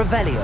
Revelio.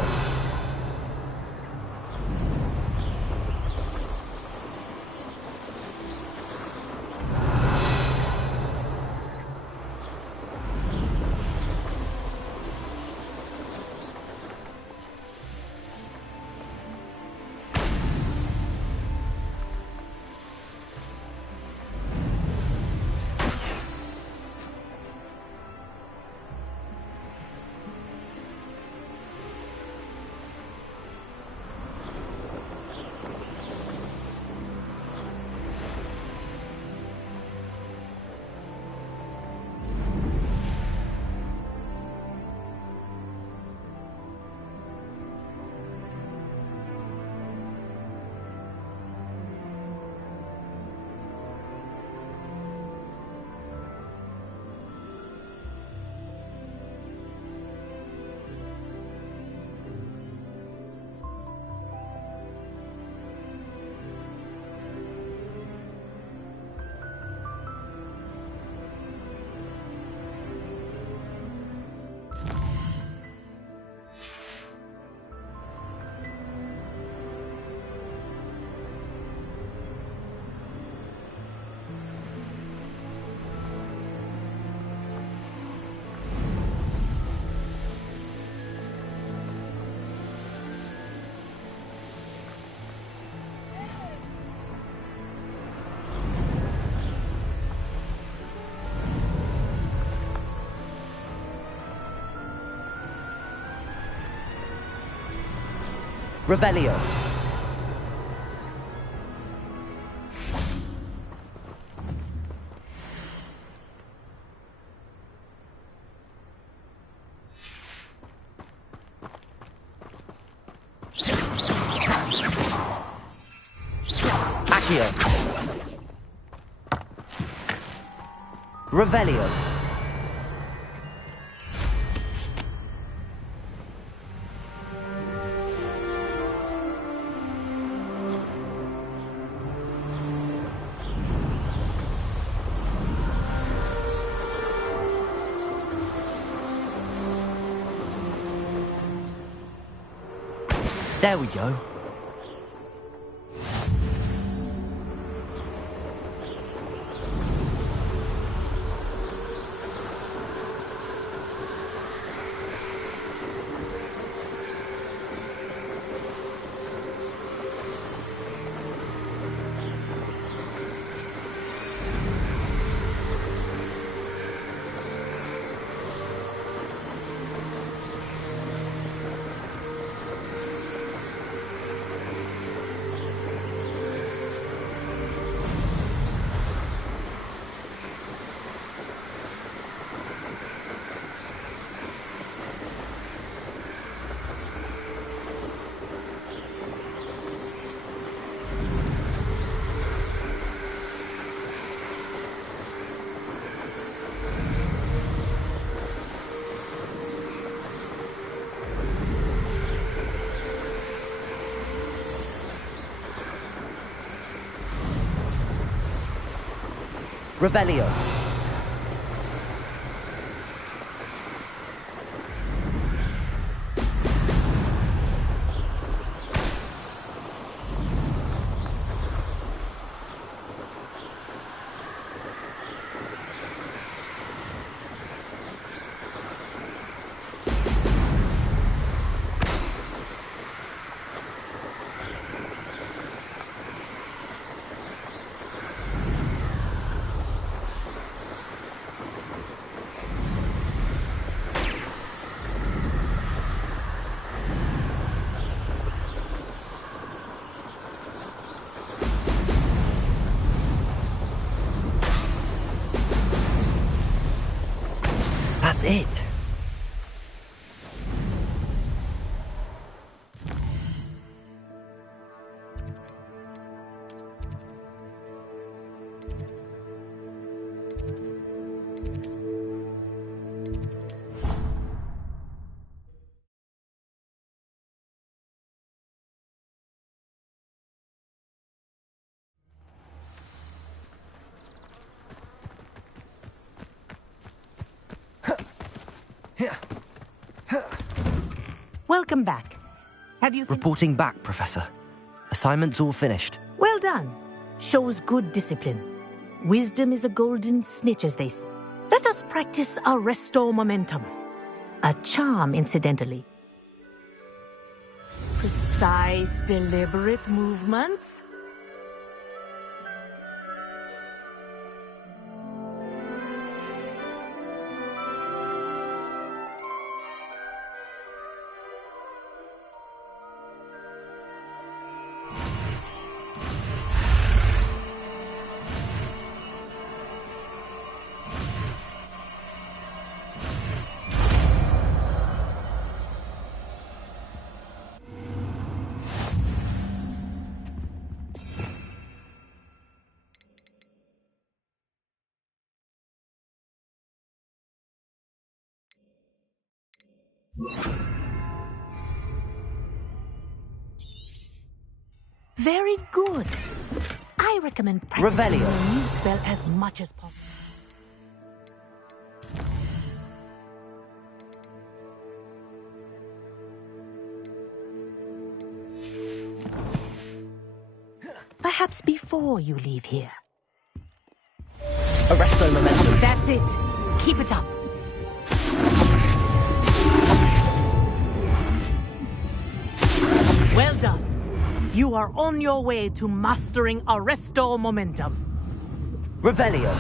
Revelio. Accio. Revelio. There we go. Revelio. That's it. Welcome back. Have you... Reporting back, Professor. Assignment's all finished. Well done. Shows good discipline. Wisdom is a golden snitch, as they say. Let us practice our restore momentum. A charm, incidentally. Precise, deliberate movements. Very good. I recommend practicing Revelio. a new spell as much as possible. Perhaps before you leave here. Arresto momentum. That's it. Keep it up. Well done. You are on your way to mastering Arresto momentum. Revelio.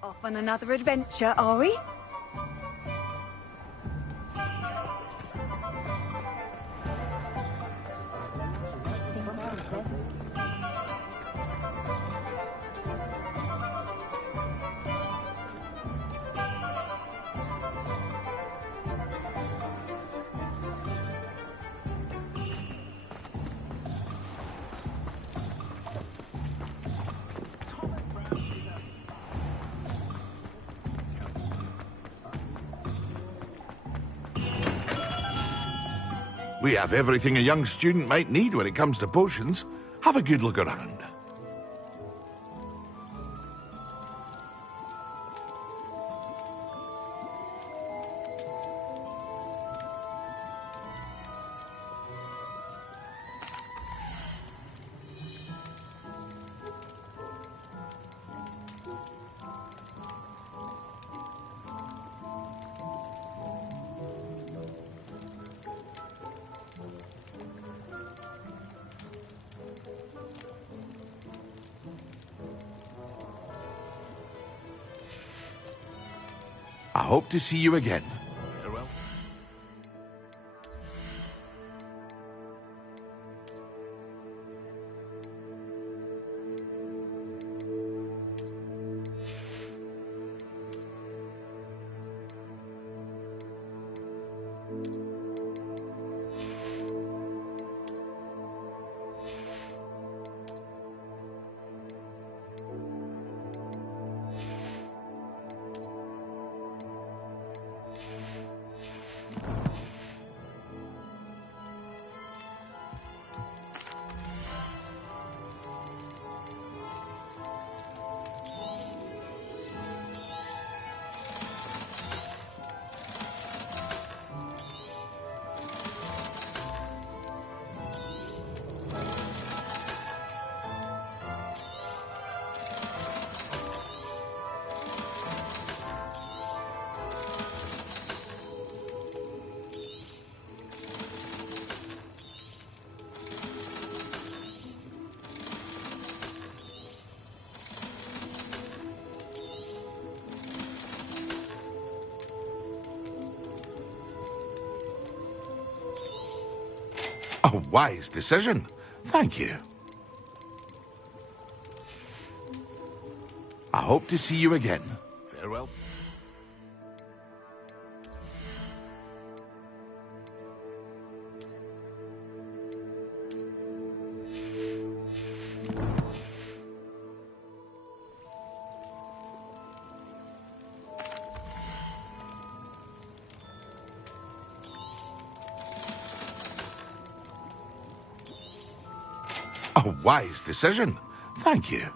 Off on another adventure, are we? We have everything a young student might need when it comes to potions. Have a good look around. I hope to see you again. Farewell. A wise decision. Thank you. I hope to see you again. Farewell. A wise decision. Thank you.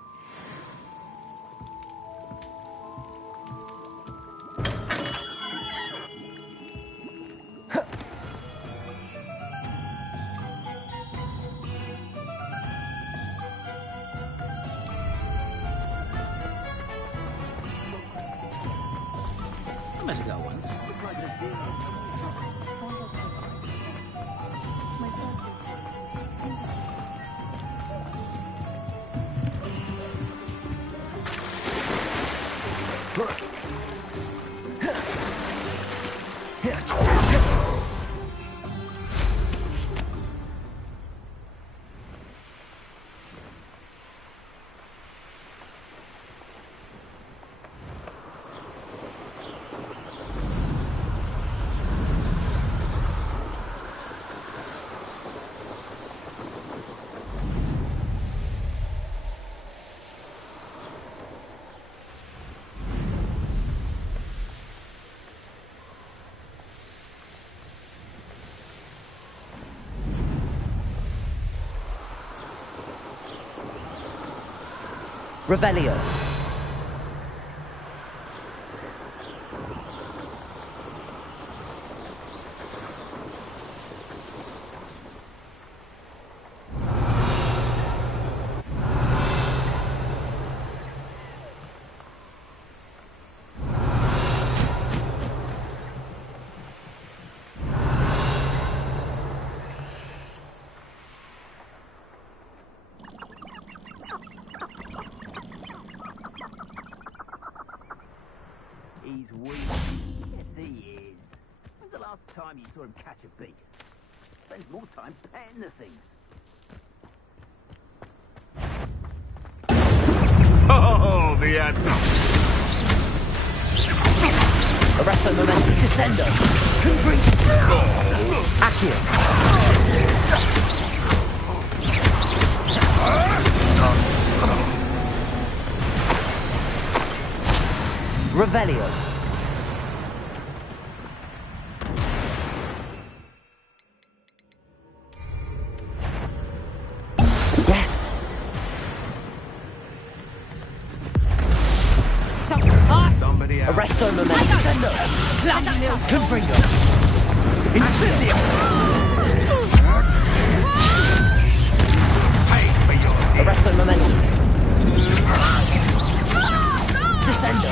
I met a girl once. Revelio. He's weak. Yes, he is. When's the last time you saw him catch a beast? Spends more time petting the things. Oh, the anthem. Arresto momentum. Descendo. Confree. Accio. Revelio. Yes. Somebody else. Arresto momentum. Descendo. Confringo. Incendio. Arresto momentum. Descendo.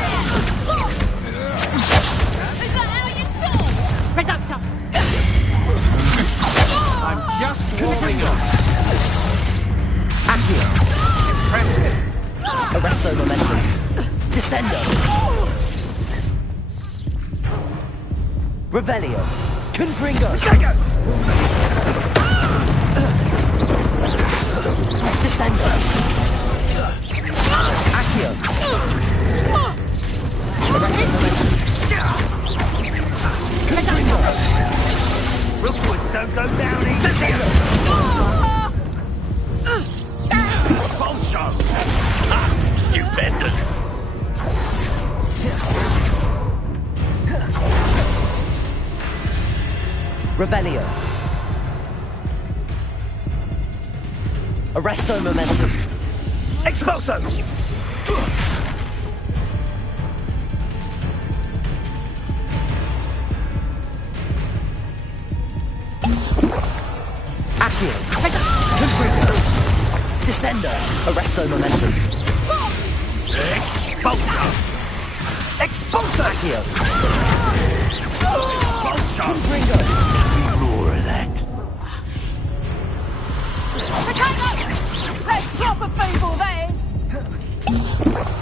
Is that how you talk? Reductor. I'm just warming up. Accio. Impressive. Arresto momentum. Descendo. Revelio. Confringo. Descendo. Accio. Confringo. Rookwood, don't go down easy. Descendo. Poncho! Ah, stupendous! Revelio. Arresto momentum. Expulso! Accio. Confringo. Descendo. Arresto momentum. Expulso! Expulso! Accio. Expulso! Confringo. More of that. Let's drop a feeble then!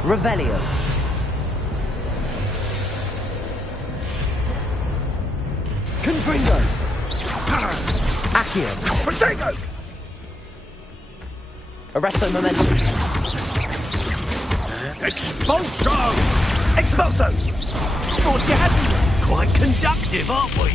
Revelio. Confringo. Accio. Protego! Arresto momentum. Expulso! Expulso! Thought you had me. Quite conductive, aren't we?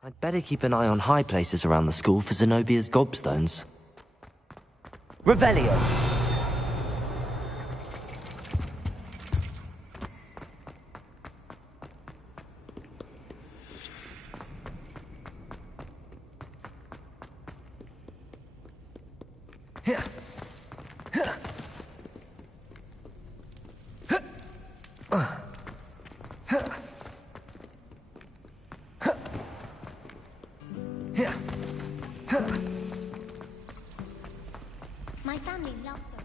I'd better keep an eye on high places around the school for Zenobia's gobstones. Revelio. My family loves them.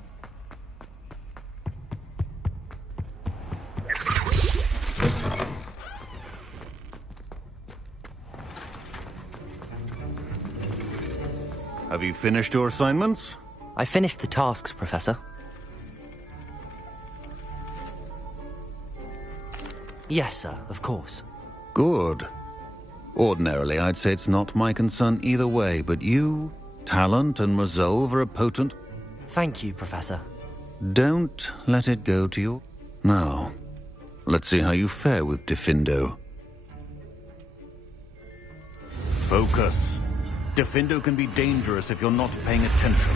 Have you finished your assignments? I finished the tasks, Professor. Yes, sir, of course. Good. Ordinarily, I'd say it's not my concern either way, but you, talent, and resolve are a potent... Thank you, Professor. Don't let it go to you. Now, let's see how you fare with Defindo. Focus. Defindo can be dangerous if you're not paying attention.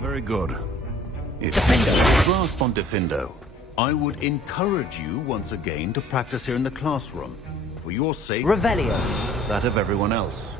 Very good. If you grasp on Defindo, I would encourage you once again to practice here in the classroom. For your sake, Revelio. that of everyone else.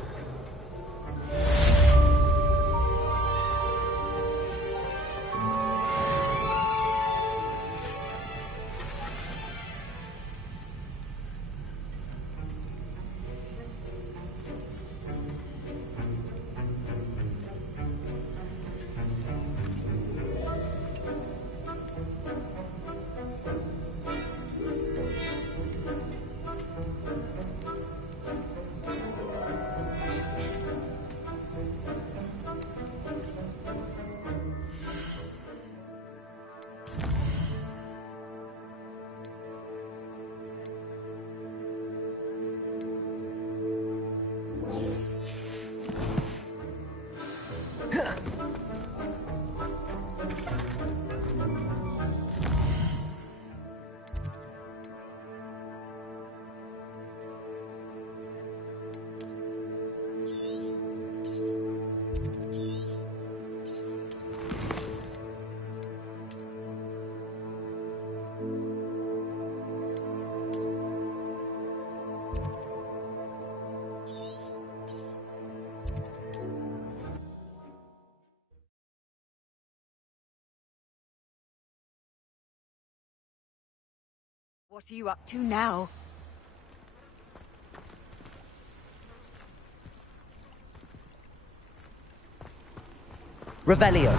What are you up to now? Revelio.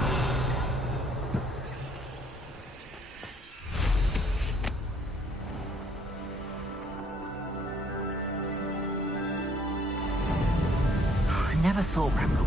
I never thought Rambo.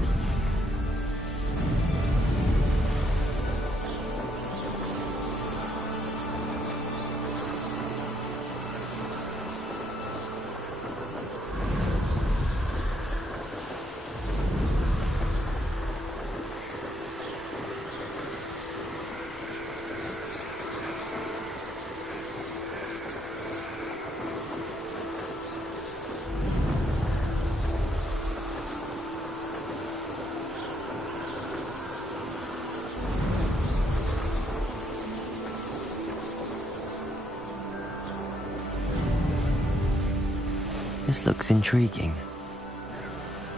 This looks intriguing.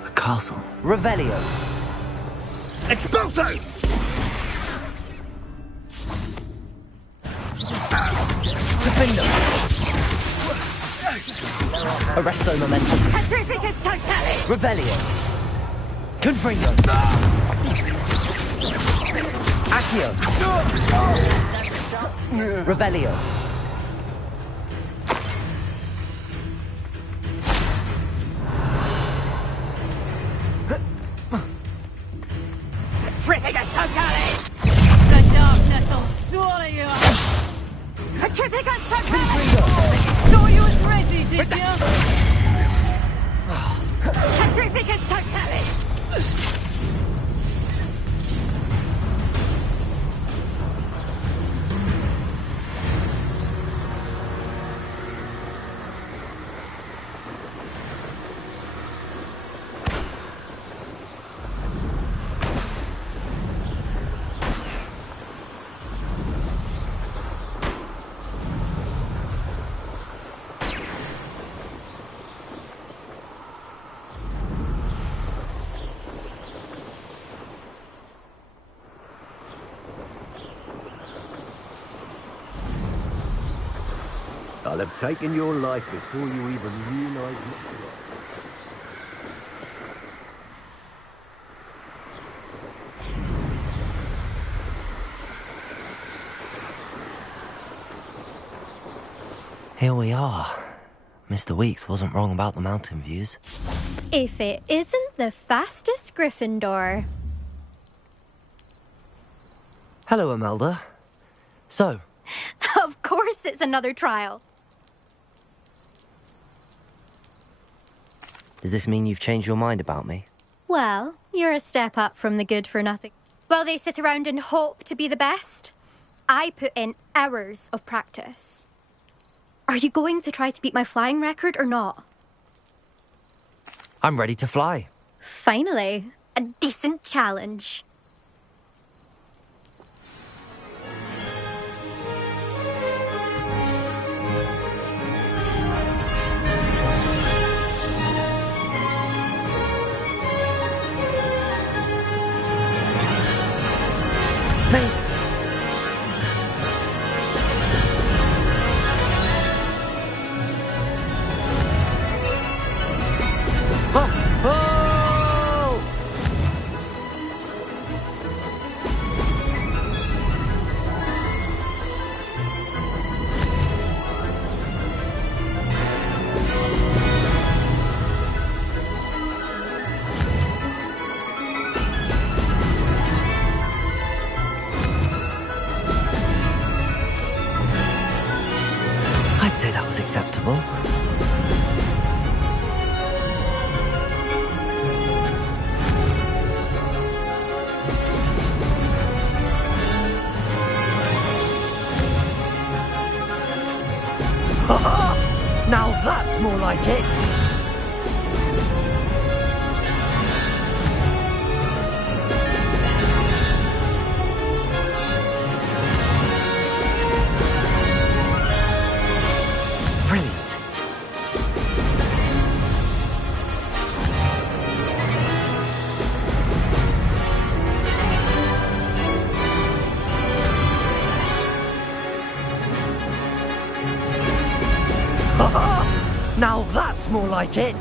A castle. Revelio. Expulso! Defender. Arresto momentum. Petrificus totale! Revelio. Confringo. Accio. Revelio. Petrificus totale! The darkness will swallow you up! Petrificus totale! Thought you was ready, did you? Petrificus totale! I'll have taken your life before you even realize what you are. Here we are. Mr. Weeks wasn't wrong about the mountain views. If it isn't the fastest Gryffindor. Hello, Imelda. So, Of course it's another trial. does this mean you've changed your mind about me? Well, you're a step up from the good for nothing. While they sit around and hope to be the best, I put in hours of practice. Are you going to try to beat my flying record or not? I'm ready to fly. Finally, a decent challenge. Mate! Oh! Oh! I'd say that was acceptable. Now that's more like it! Brilliant. like it!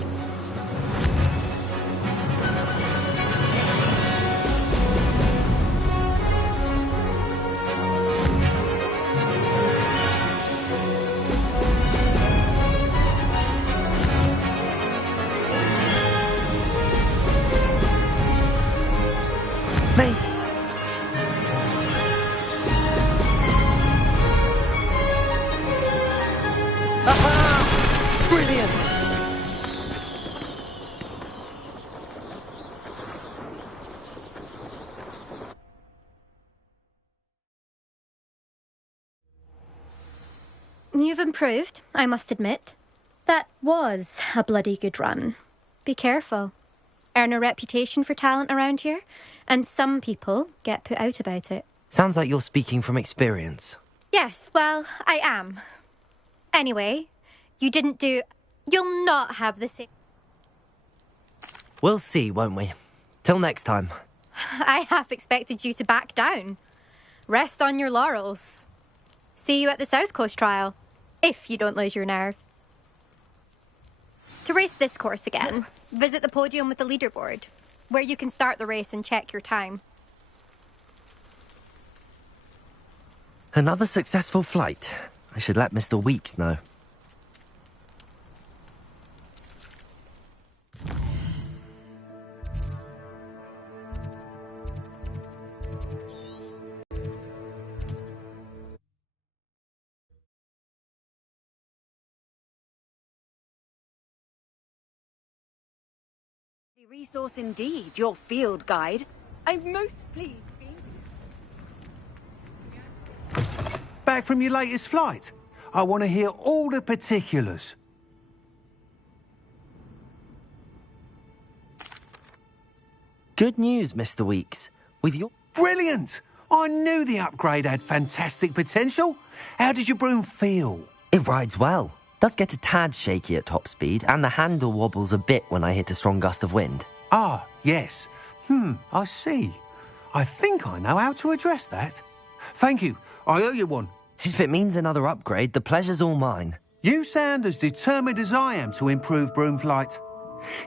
Made it! Aha! Brilliant! You've improved, I must admit. That was a bloody good run. Be careful. Earn a reputation for talent around here, and some people get put out about it. Sounds like you're speaking from experience. Yes, well, I am. Anyway, you'll not have the same... We'll see, won't we? Till next time. I half expected you to back down. Rest on your laurels. See you at the South Coast trial, if you don't lose your nerve. To race this course again, visit the podium with the leaderboard, where you can start the race and check your time. Another successful flight. I should let Mr. Weeks know. Resource indeed, your field guide. I'm most pleased to be... Back from your latest flight? I want to hear all the particulars. Good news, Mr. Weeks. With your... Brilliant! I knew the upgrade had fantastic potential. How did your broom feel? It rides well. Does get a tad shaky at top speed, and the handle wobbles a bit when I hit a strong gust of wind. Ah, yes. I see. I think I know how to address that. Thank you. I owe you one. If it means another upgrade, the pleasure's all mine. You sound as determined as I am to improve broom flight.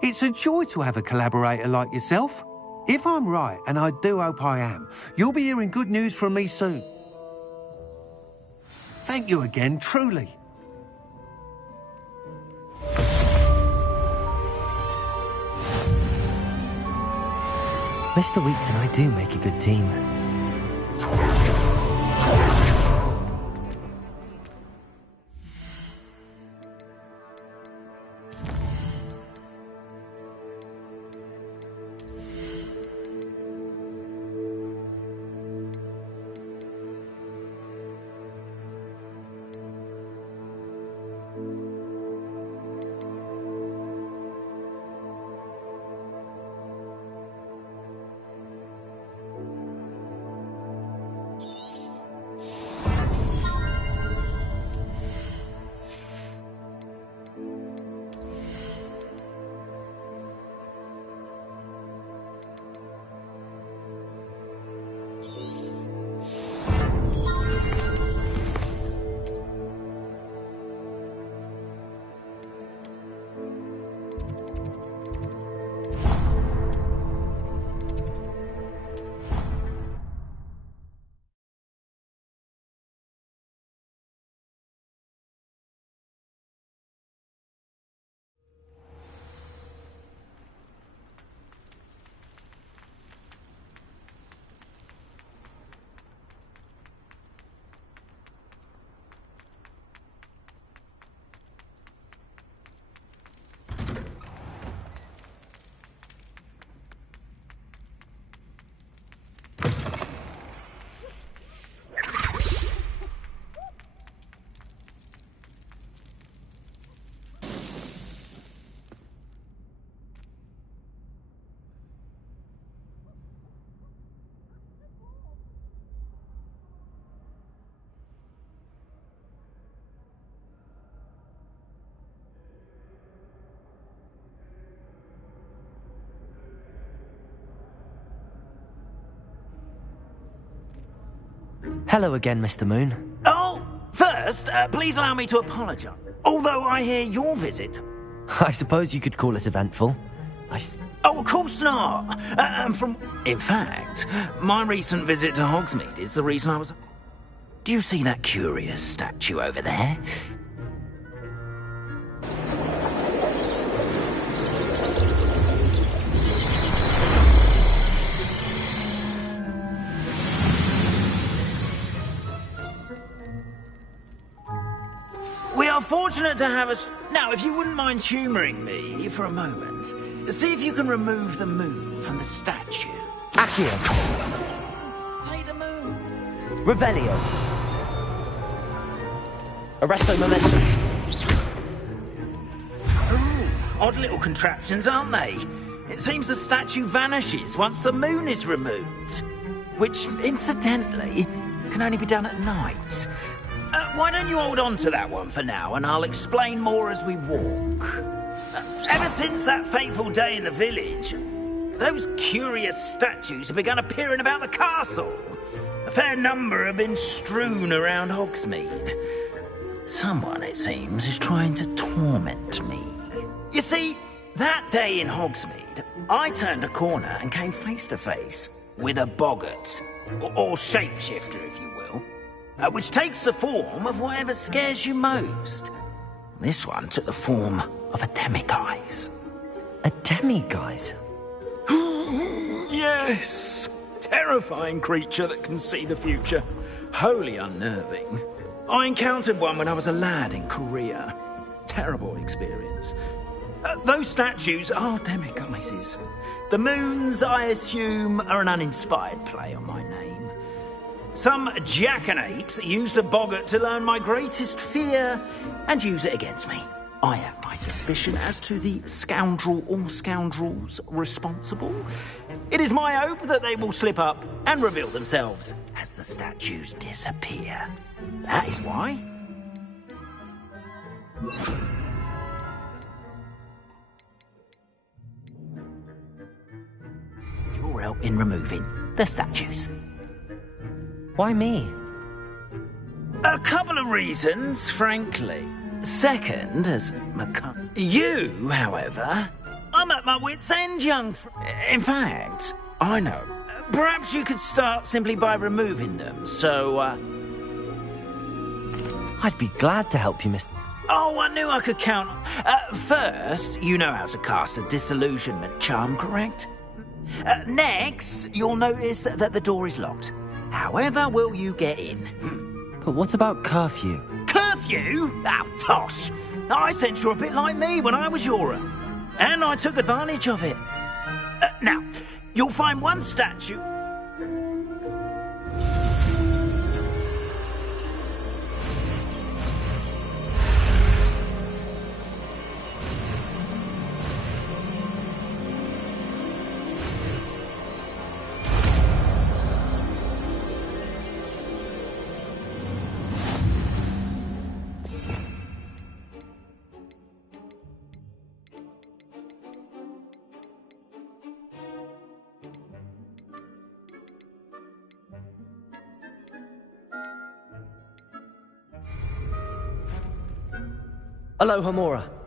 It's a joy to have a collaborator like yourself. If I'm right, and I do hope I am, you'll be hearing good news from me soon. Thank you again, truly. Mr. Weeks and I do make a good team. Hello again, Mr. Moon. Oh, first, please allow me to apologise. Although I hear your visit I suppose you could call it eventful. Oh, of course not! In fact, my recent visit to Hogsmeade is the reason I was... Do you see that curious statue over there? We are fortunate to have us... Now, if you wouldn't mind humouring me for a moment, see if you can remove the moon from the statue. Accio. Take the moon. Revelio. Arresto Momentum. Ooh, odd little contraptions, aren't they? It seems the statue vanishes once the moon is removed. Which, incidentally, can only be done at night. Why don't you hold on to that one for now, and I'll explain more as we walk. Ever since that fateful day in the village, those curious statues have begun appearing about the castle. A fair number have been strewn around Hogsmeade. Someone, it seems, is trying to torment me. You see, that day in Hogsmeade, I turned a corner and came face to face with a boggart, or shapeshifter, if you will. Which takes the form of whatever scares you most. This one took the form of a demiguise. A demiguise? Yes! Terrifying creature that can see the future. Wholly unnerving. I encountered one when I was a lad in Korea. Terrible experience. Those statues are demiguises. The moons, I assume, are an uninspired play on my name. Some jackanapes used a boggart to learn my greatest fear and use it against me. I have my suspicion as to the scoundrel or scoundrels responsible. It is my hope that they will slip up and reveal themselves as the statues disappear. That is why. Your help in removing the statues. Why me? A couple of reasons, frankly. Second, as you, however, I'm at my wit's end, young In fact, I know. Perhaps you could start simply by removing them, so, I'd be glad to help you, Mr. Oh, I knew I could count on... First, you know how to cast a disillusionment charm, correct? Next, you'll notice that the door is locked. However will you get in? But what about curfew? Curfew? Oh, tosh! I sense you're a bit like me when I was your own. And I took advantage of it. Now, you'll find one statue... Aloha Mora.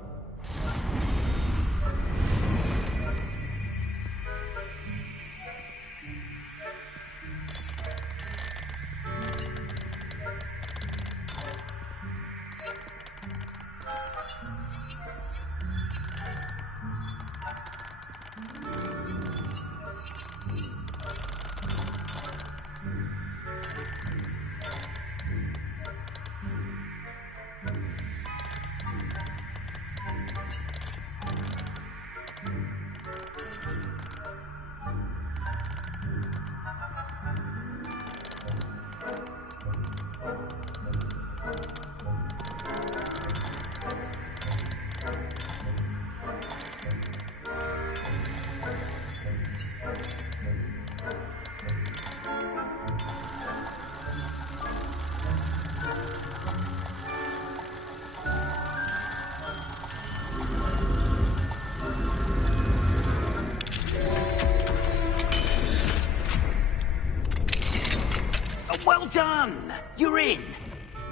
Well done! You're in.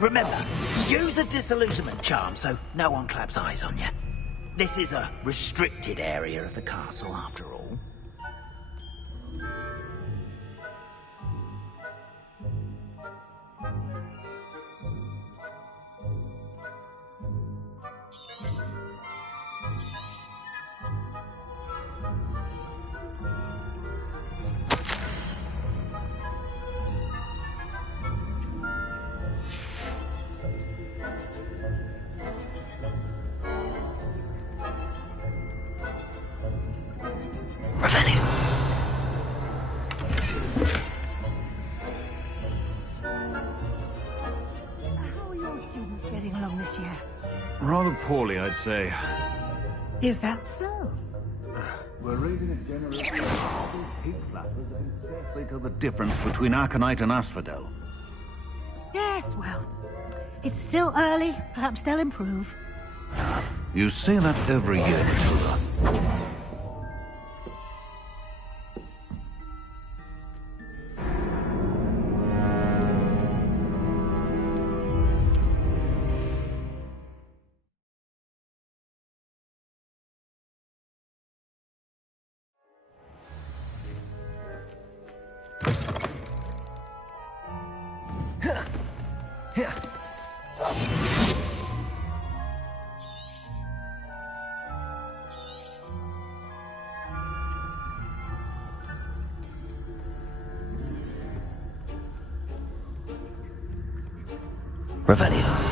Remember, use a disillusionment charm so no one claps eyes on you. This is a restricted area of the castle, after all. Rather poorly, I'd say. Is that so? We're raising a generation of pig flappers and scarcely tell the difference between aconite and asphodel. Yes, well, it's still early. Perhaps they'll improve. You say that every year, Matilda. Revelio.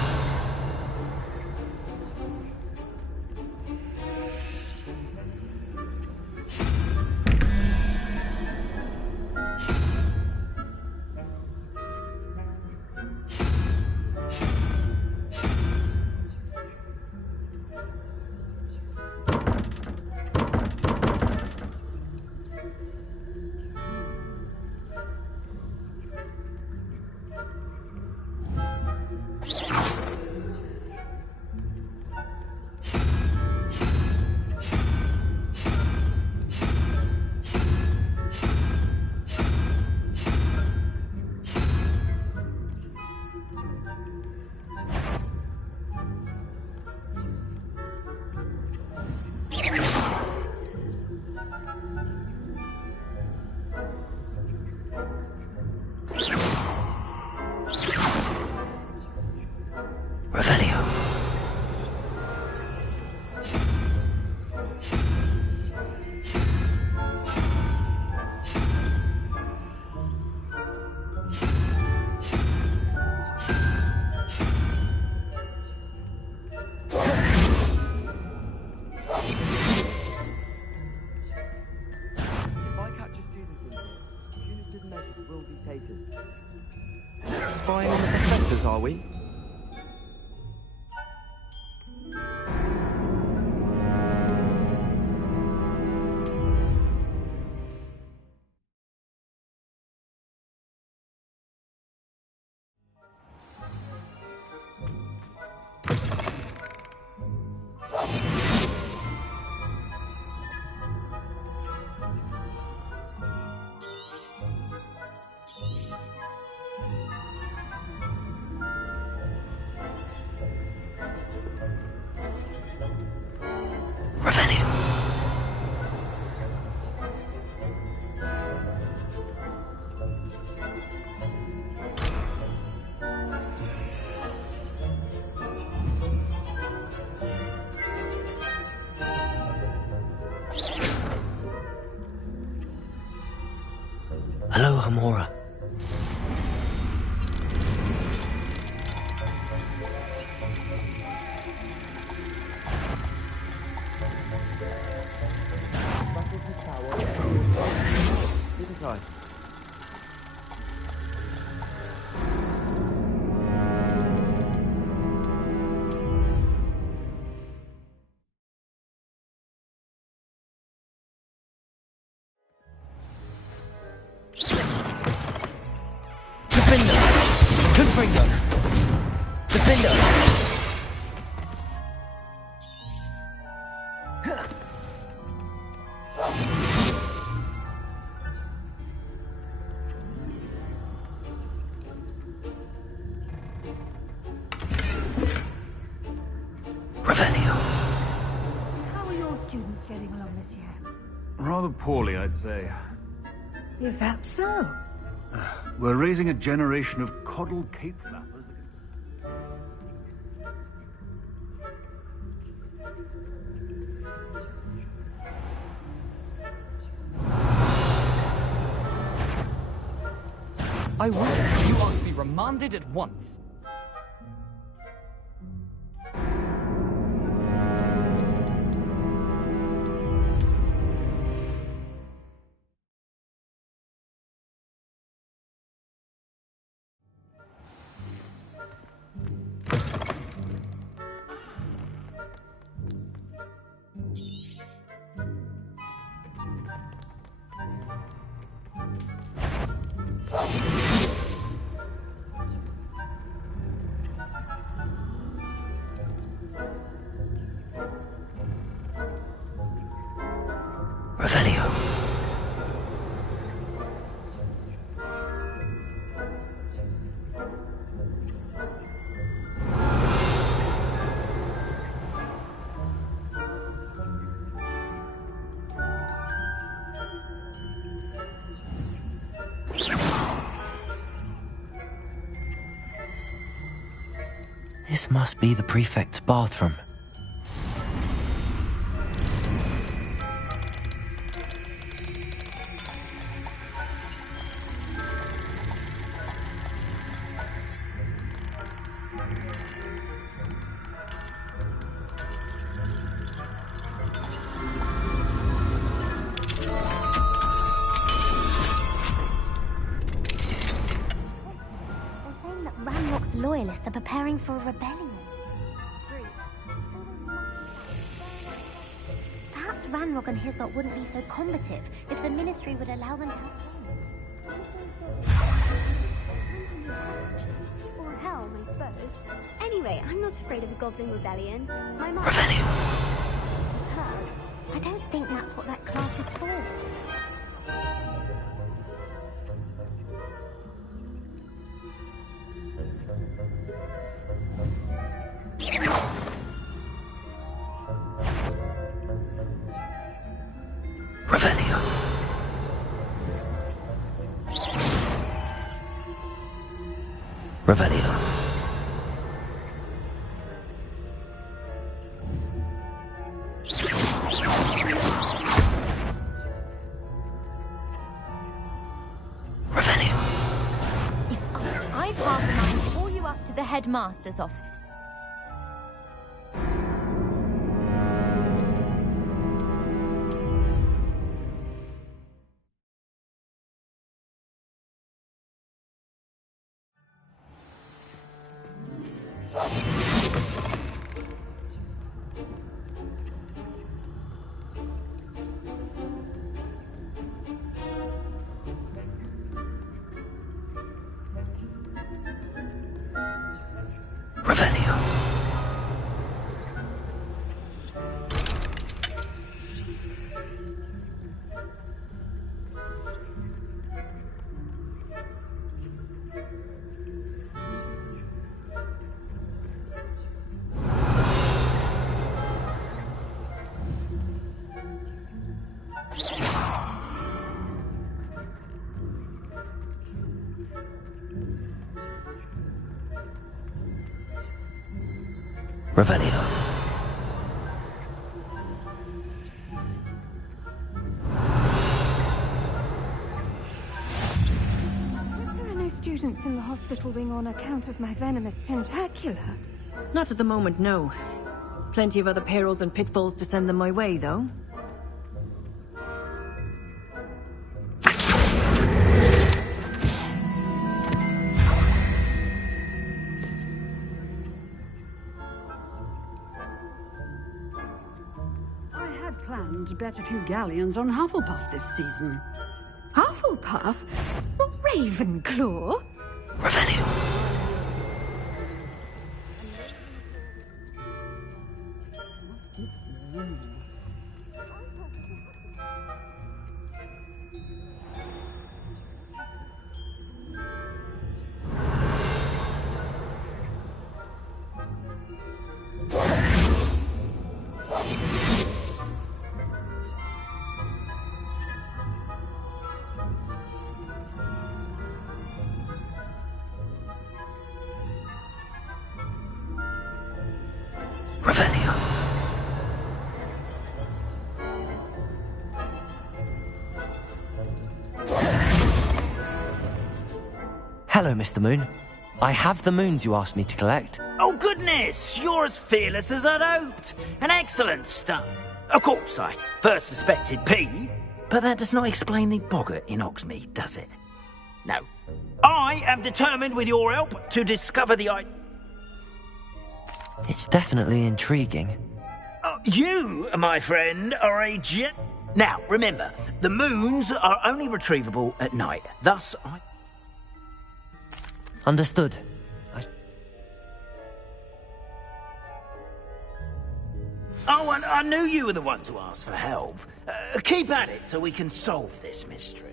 Spying on the professors, are we? Hello, Hamora. monsieur? Rather poorly, I'd say. Is that so? We're raising a generation of coddled cape flappers. I warn you, you are to be remanded at once. Revelio. This must be the prefect's bathroom. Loyalists are preparing for a rebellion. Perhaps Ranrock and his lot wouldn't be so combative if the Ministry would allow them to have guns. Or hell, I suppose. Anyway, I'm not afraid of a goblin rebellion. My mom... I don't think that's what that class is for. Revelio. Revelio. Revelio. I've half a mind to call you up to the headmaster's office. Revelio. Revelio. There are no students in the hospital wing on account of my venomous tentacula. Not at the moment, no. Plenty of other perils and pitfalls to send them my way, though. Planned to bet a few galleons on Hufflepuff this season. Hufflepuff? Not Ravenclaw? Revelio. Hello, Mr. Moon. I have the moons you asked me to collect. Oh, goodness! You're as fearless as I'd hoped. An excellent start. Of course, I first suspected Peeve, but that does not explain the boggart in Hogsmeade, does it? No. I am determined, with your help, to discover the It's definitely intriguing. You, my friend, are a Now, remember, the moons are only retrievable at night. Thus, I... Understood. Oh, and I knew you were the one to ask for help. Keep at it so we can solve this mystery.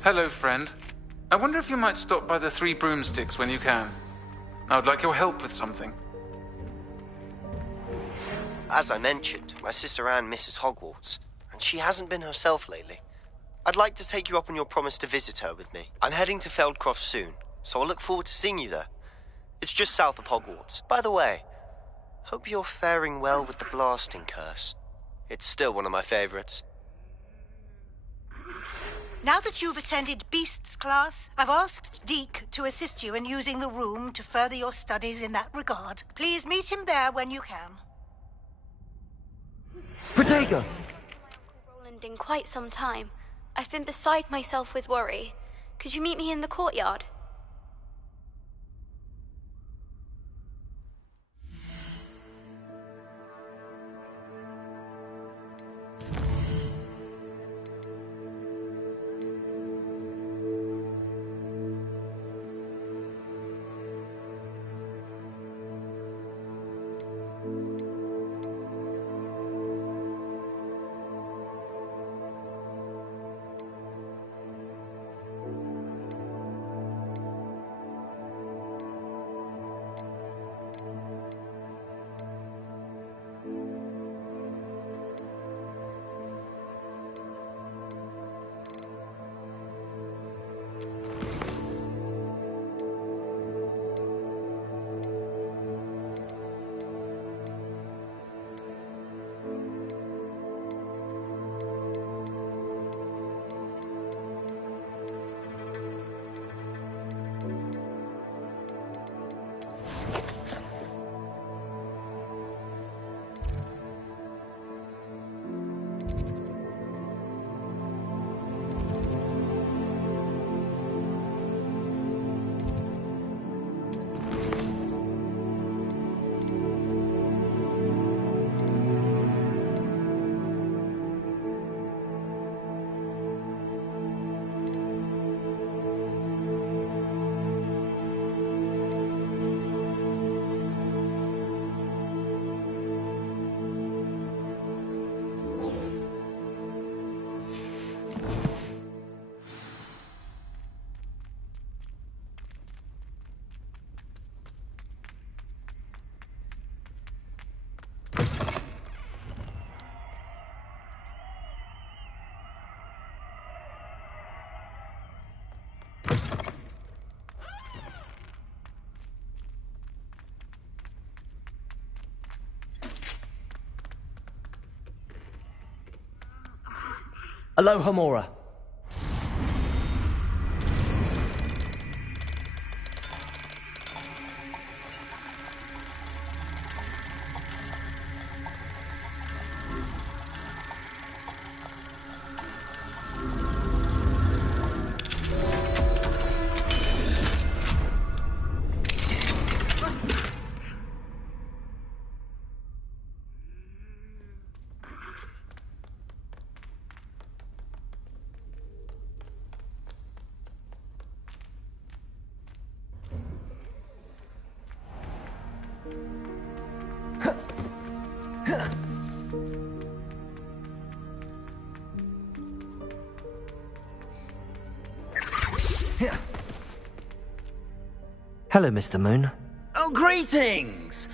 Hello, friend. I wonder if you might stop by the Three Broomsticks when you can. I would like your help with something. As I mentioned, my sister Anne misses Hogwarts, and she hasn't been herself lately. I'd like to take you up on your promise to visit her with me. I'm heading to Feldcroft soon, so I'll look forward to seeing you there. It's just south of Hogwarts. By the way, hope you're faring well with the blasting curse. It's still one of my favorites. Now that you've attended Beasts class, I've asked Deke to assist you in using the room to further your studies in that regard. Please meet him there when you can. Protego! Roland in quite some time. I've been beside myself with worry. Could you meet me in the courtyard? Aloha Mora. Hello, Mr. Moon. Oh, greetings!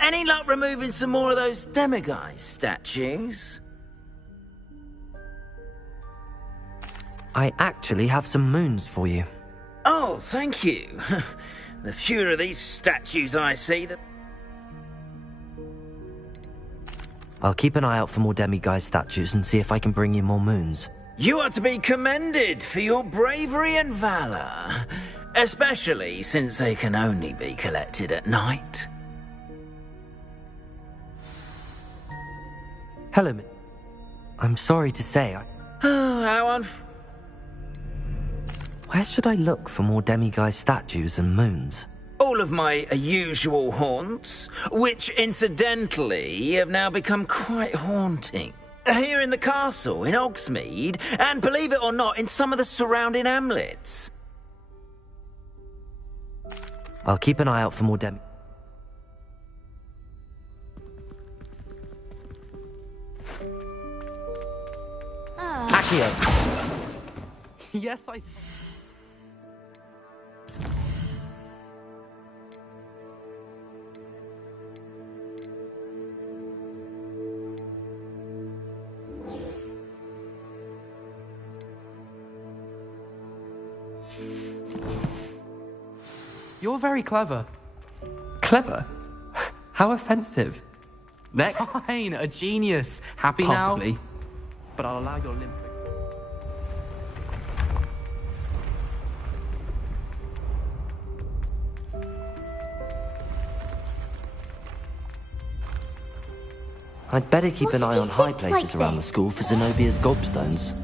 Any luck removing some more of those demiguise statues? I actually have some moons for you. Oh, Well, thank you. The fewer of these statues I see, the... I'll keep an eye out for more demiguise statues and see if I can bring you more moons. You are to be commended for your bravery and valour, especially since they can only be collected at night. Hello, I'm sorry to say, Where should I look for more demiguise statues and moons? All of my usual haunts, which incidentally have now become quite haunting. Here in the castle, in Hogsmeade, and believe it or not, in some of the surrounding hamlets. I'll keep an eye out for more Accio! Yes, I... You're very clever. Clever? How offensive. Next. Fine, a genius. Happy Possibly. now? But I'll allow your limp... I'd better keep an eye on high places around the school for Zenobia's gobstones.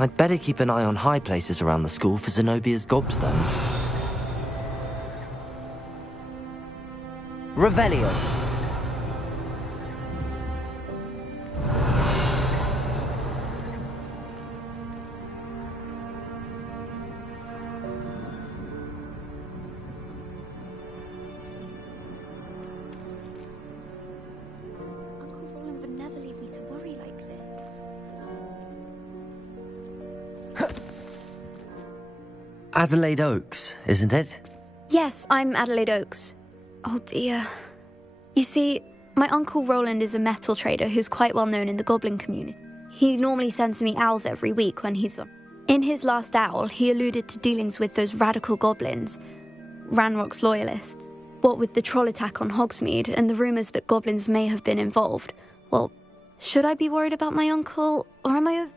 I'd better keep an eye on high places around the school for Zenobia's gobstones. Revelio. Uncle Roland would never leave me to worry like this. Adelaide Oaks, isn't it? Yes, I'm Adelaide Oaks. Oh dear. You see, my Uncle Roland is a metal trader who's quite well known in the goblin community. He normally sends me owls every week when he's on. In his last owl, he alluded to dealings with those radical goblins, Ranrock's loyalists. What with the troll attack on Hogsmeade and the rumours that goblins may have been involved. Well, should I be worried about my uncle, or am I...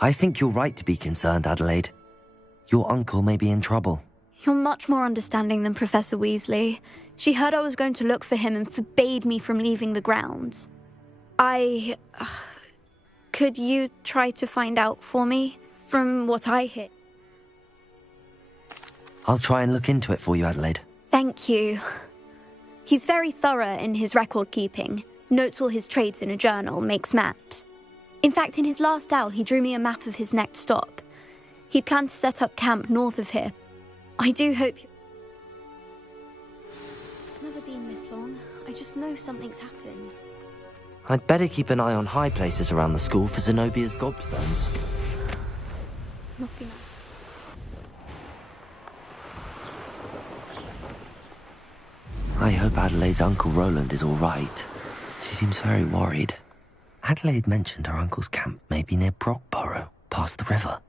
I think you're right to be concerned, Adelaide. Your uncle may be in trouble. You're much more understanding than Professor Weasley. She heard I was going to look for him and forbade me from leaving the grounds. Could you try to find out for me? From what I hear. I'll try and look into it for you, Adelaide. Thank you. He's very thorough in his record keeping. Notes all his trades in a journal, makes maps. In fact, in his last owl, he drew me a map of his next stop. He'd planned to set up camp north of here. I do hope you... It's never been this long. I just know something's happened. I'd better keep an eye on high places around the school for Zenobia's gobstones. Must be nice. I hope Adelaide's Uncle Roland is all right. She seems very worried. Adelaide mentioned her uncle's camp may be near Brockborough, past the river.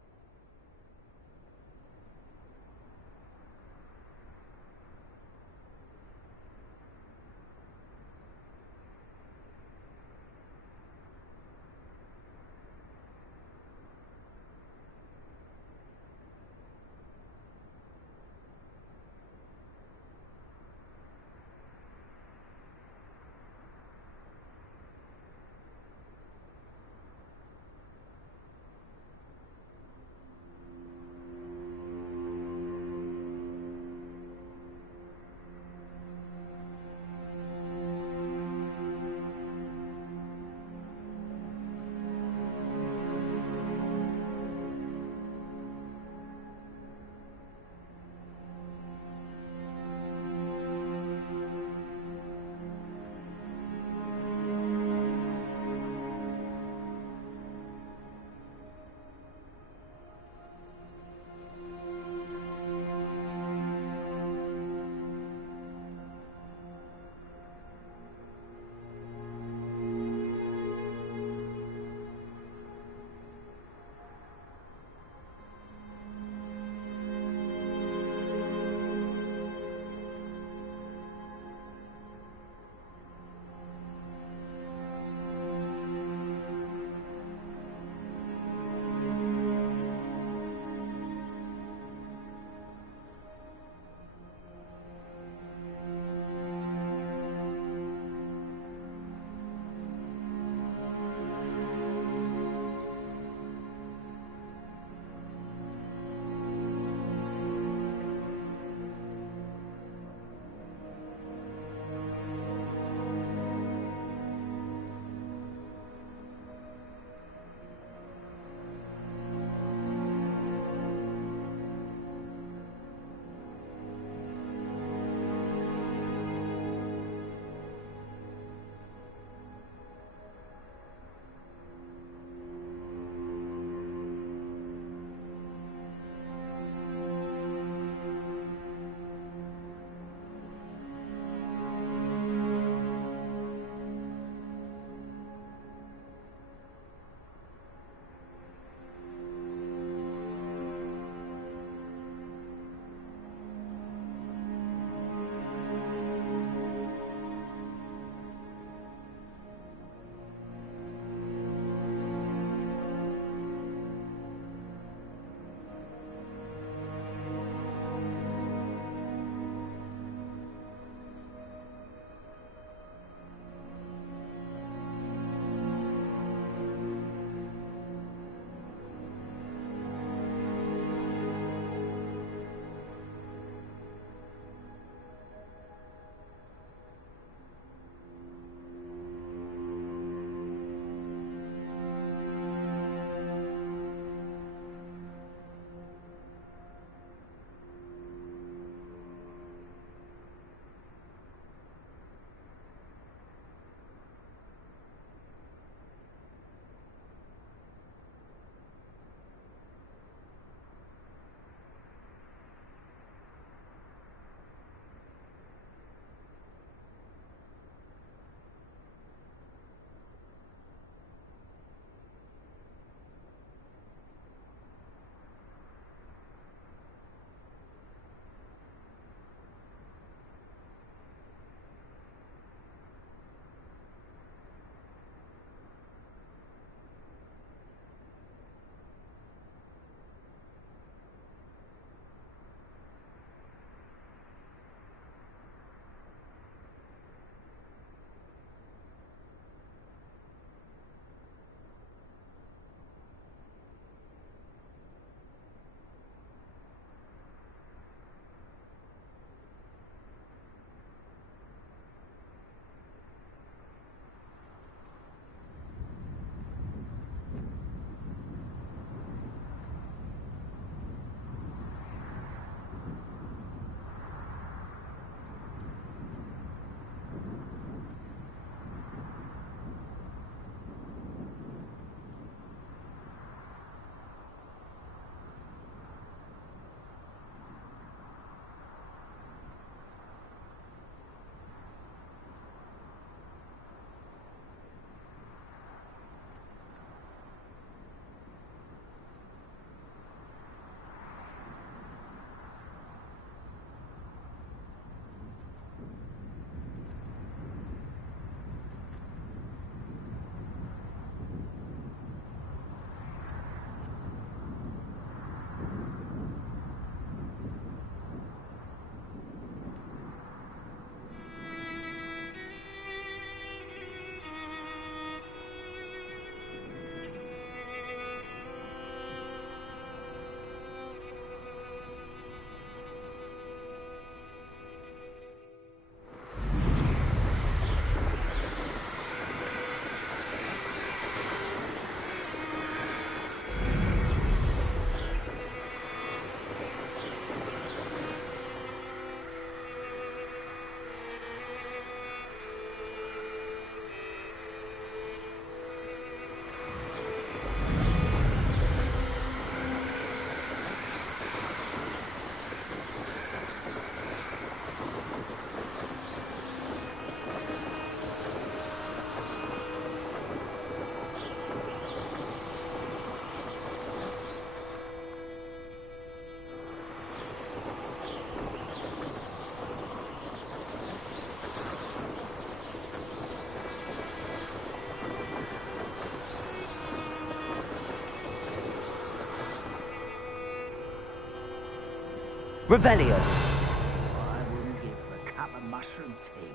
Revelio. I wouldn't give a cup of mushroom tea.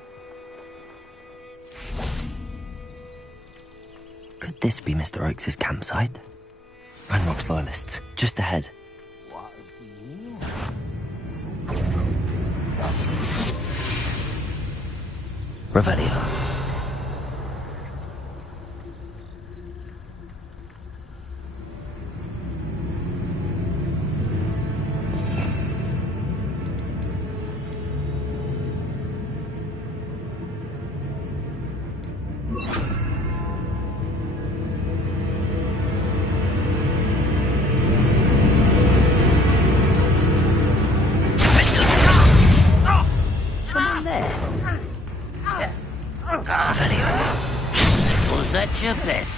Could this be Mr. Oakes' campsite? Ranrock's loyalists, just ahead. Revelio. Someone there? Revelio. Was that your best?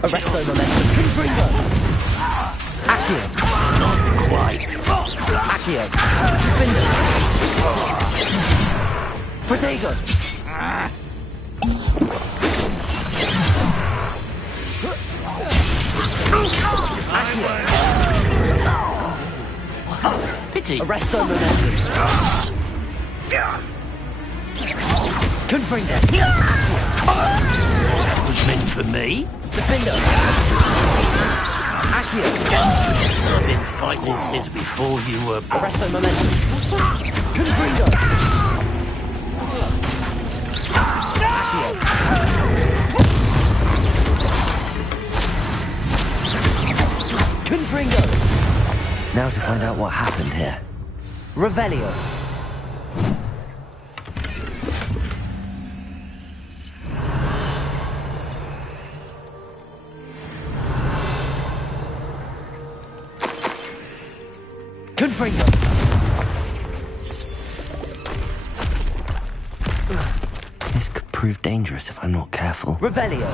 Arresto momentum. Confringo. Accio. Not quite. Accio. Finder. Protego. Pity. Arresto momentum. Confringo. That was meant for me. Defender. Accio. I've been fighting since before you were born. Arresto momentum. Confringo. Accio. Confringo. Now to find out what happened here. Revelio. Confringo. This could prove dangerous if I'm not careful. Revelio.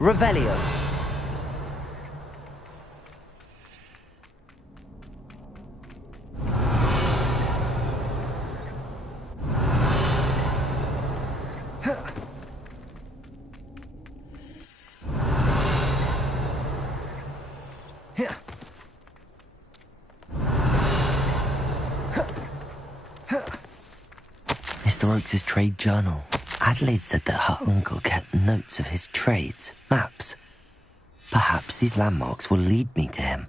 Revelio. Mr. Oakes' trade journal. Adelaide said that her uncle kept notes of his trades, maps. Perhaps these landmarks will lead me to him.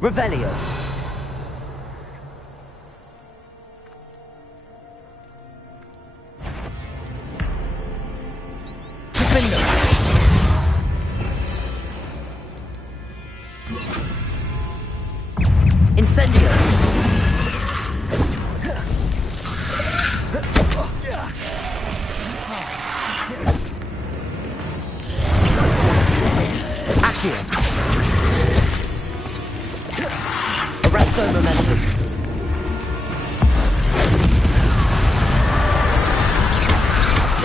Revelio. Defender. Incendio.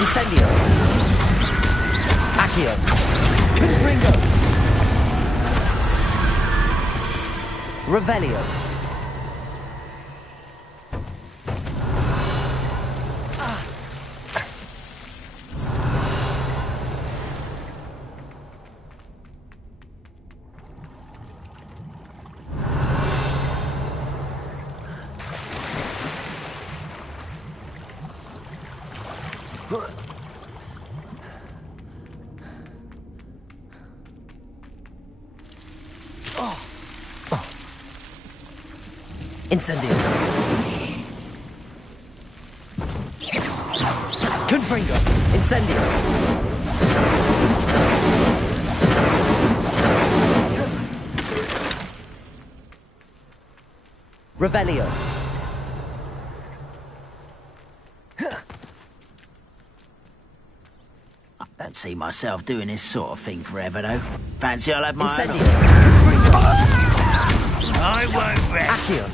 Incendio. Accio. Confringo. Revelio. Incendio. Confringo. Incendio. Revelio. I don't see myself doing this sort of thing forever, though. Fancy I'll have my Incendio. I won't rest. Accio.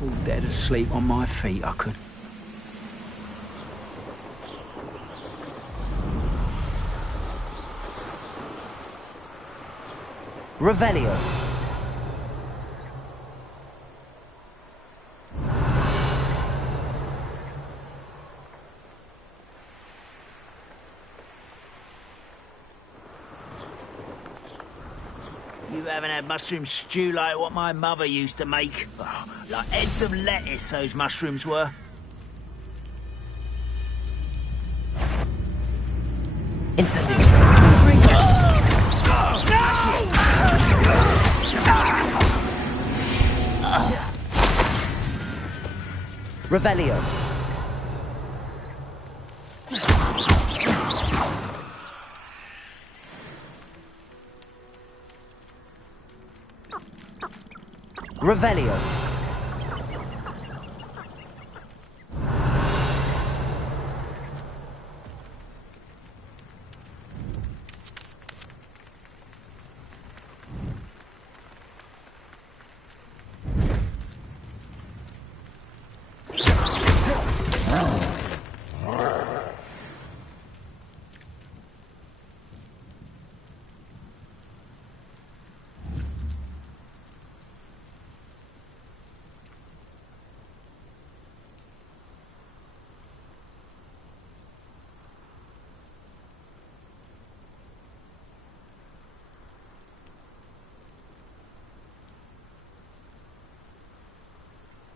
Fall dead asleep on my feet, I could. Revelio. You haven't had mushroom stew like what my mother used to make. Oh, like heads of lettuce, those mushrooms were. Incendio. Revelio. Revelio.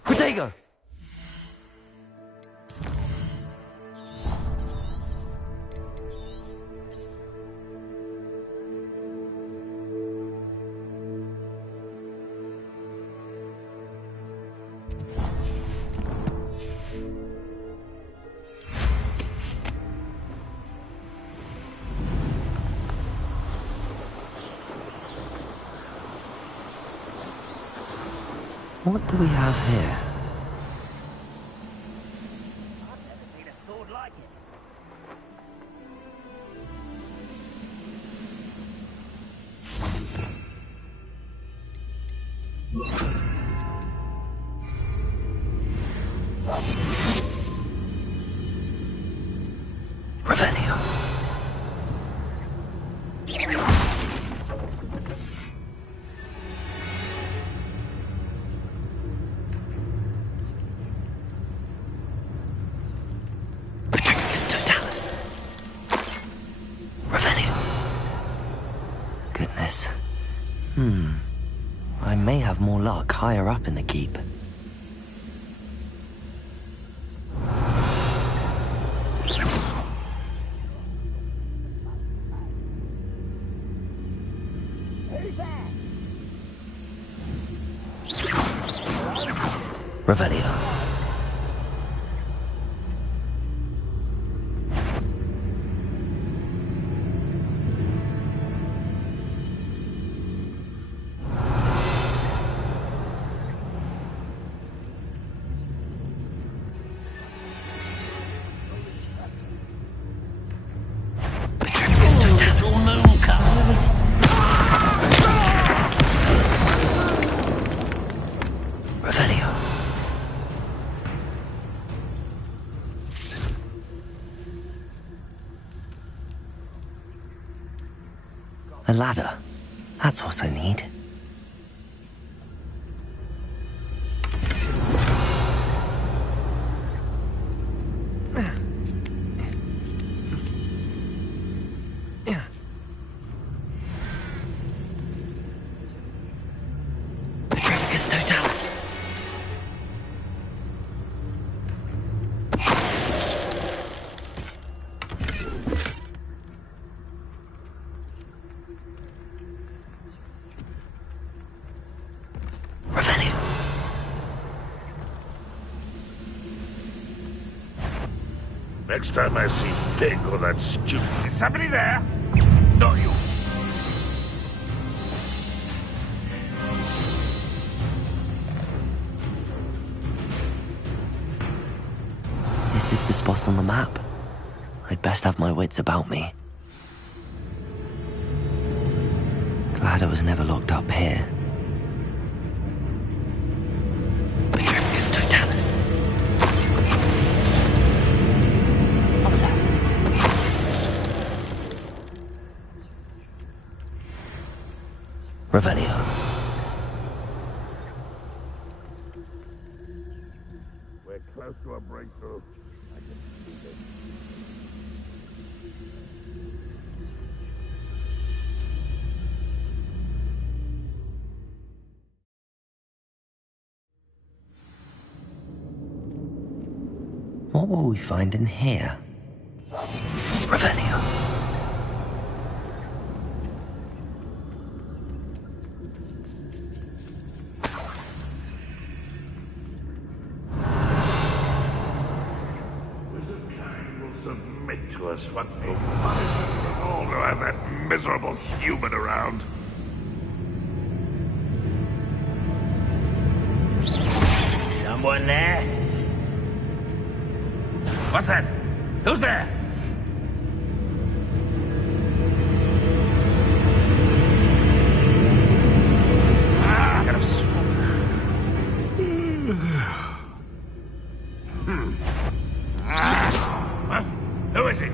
Protego! What do we have here? goodness. I may have more luck higher up in the keep. Revelio. Revelio. A ladder. That's what I need. Petrificus totalis. Revelio. Next time I see Fig or that stupid... Is somebody there? Not you. This is the spot on the map. I'd best have my wits about me. Glad I was never locked up here. Petrificus totalis. What was that? Revelio. We're close to a breakthrough. I can see it. What will we find in here? Revelio. Wizardkind will submit to us once they find us all to have that miserable human around. Someone there? What's that? Who's there? I could have sworn. Who is it?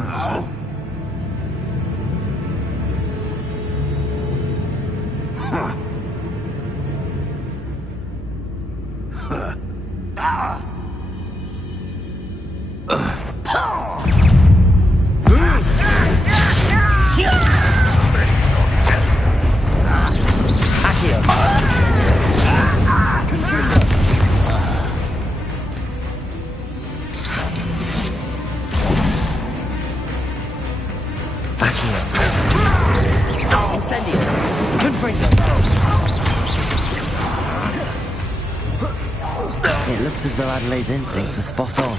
It looks as though Adelaide's instincts were spot on.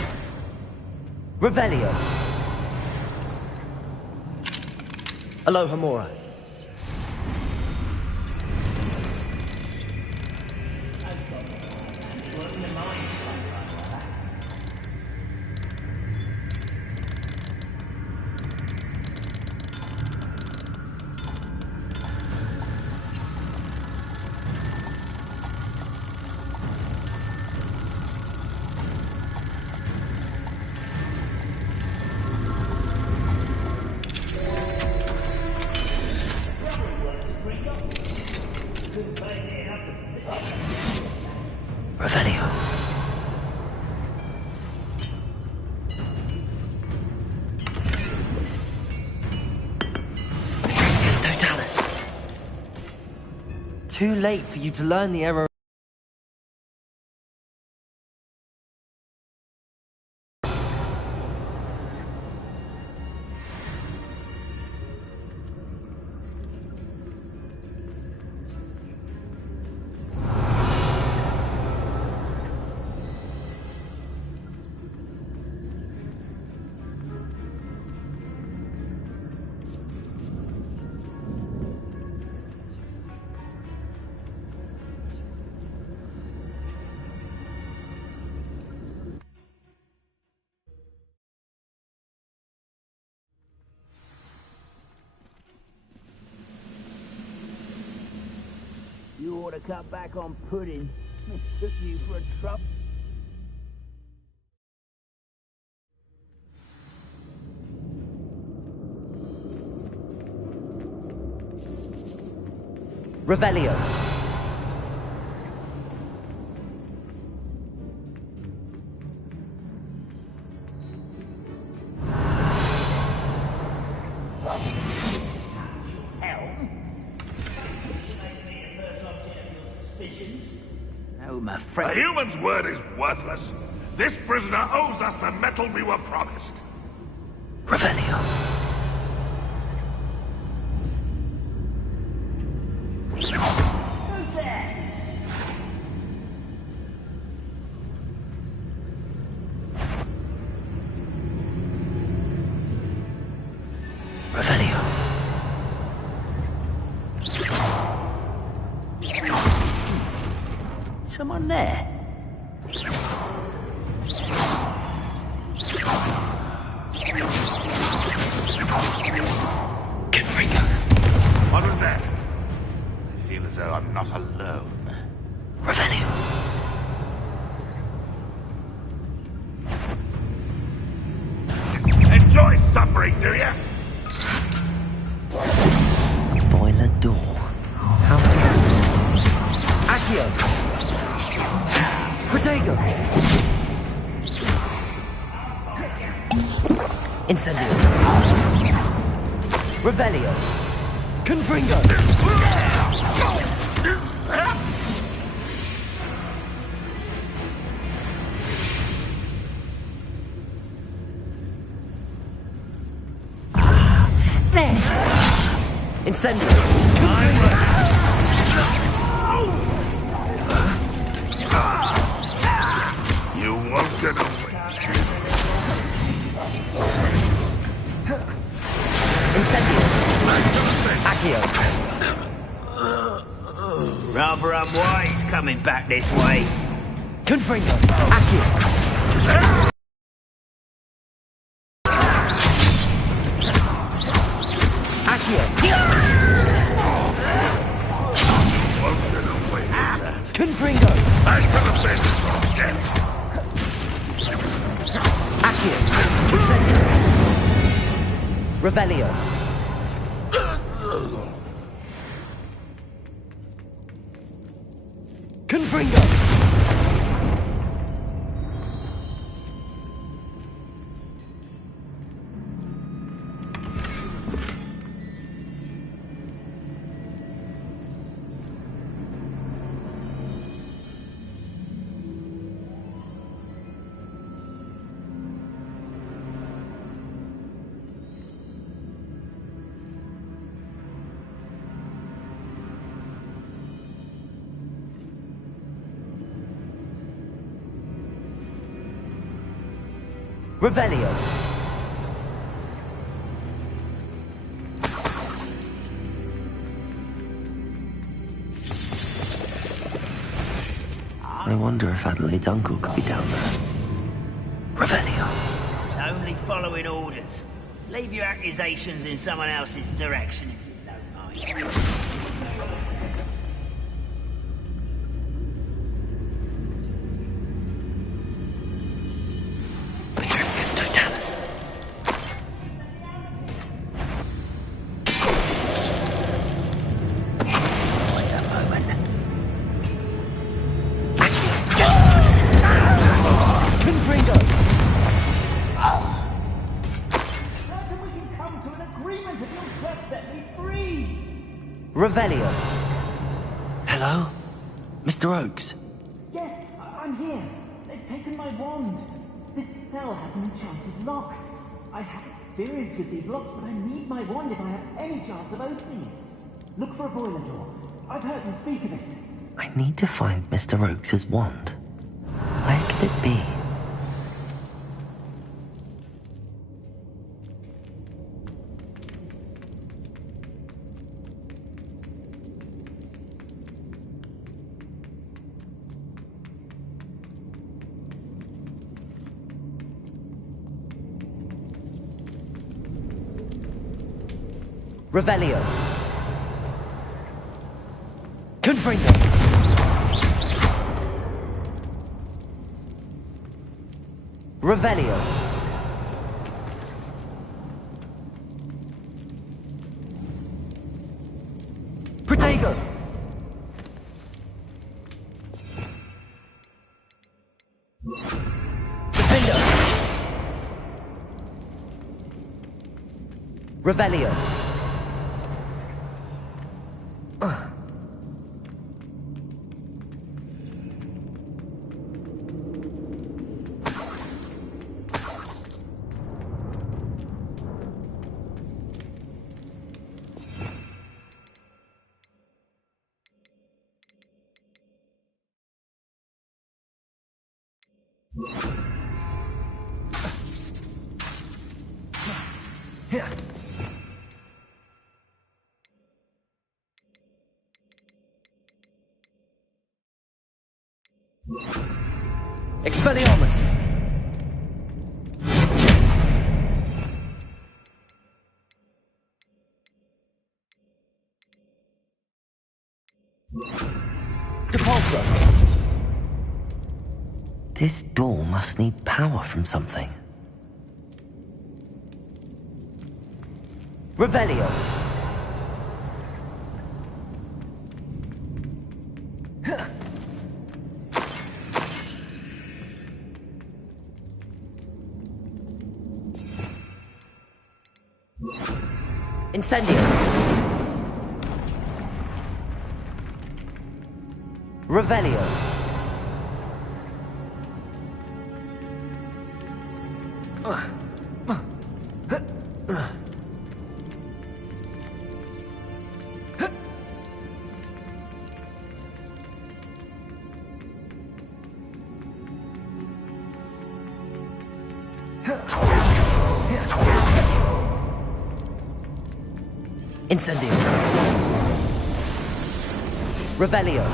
Revelio. Aloha Mora. Revelio. Petrificus totalis. too late for you to learn the error. You ought to cut back on pudding. Mistook you for a truffle. Revelio. A human's word is worthless. This prisoner owes us the metal we were promised. Revelio. Who's there? Revelio. Someone there? What was that? I feel as though I'm not alone. Revelio. Enjoy suffering, do you? Boiler door. How do Accio. Protego. Incendio. Revelio. Confringo. There. Incendio. You won't get away. Incendio. Accio. Rather unwise coming back this way. Confringo. Accio. Accio. Won't get away with that. Confringo. I could have been from death. Accio. Incendio. Revelio. Confringo. Revelio. I wonder if Adelaide's uncle could be down there. Revelio. It's only following orders. Leave your accusations in someone else's direction if you don't mind. Petrificus totalis. Wait a moment. Confringo. Certain we can come to an agreement if you'll just set me free. Revelio. Hello. Hello? Mr. Oakes? Yes, I'm here. They've taken my wand. This cell has an enchanted lock. I have experience with these locks, but I need my wand if I have any chance of opening it. Look for a boiler door. I've heard them speak of it. I need to find Mr. Oakes' wand. Where could it be? Revelio. Confringo. Revelio. Protego. Defendo. Revelio. Expelliarmus! Depulsor! This door must need power from something. Revelio! Incendio! Revelio! Incendio! Revelio!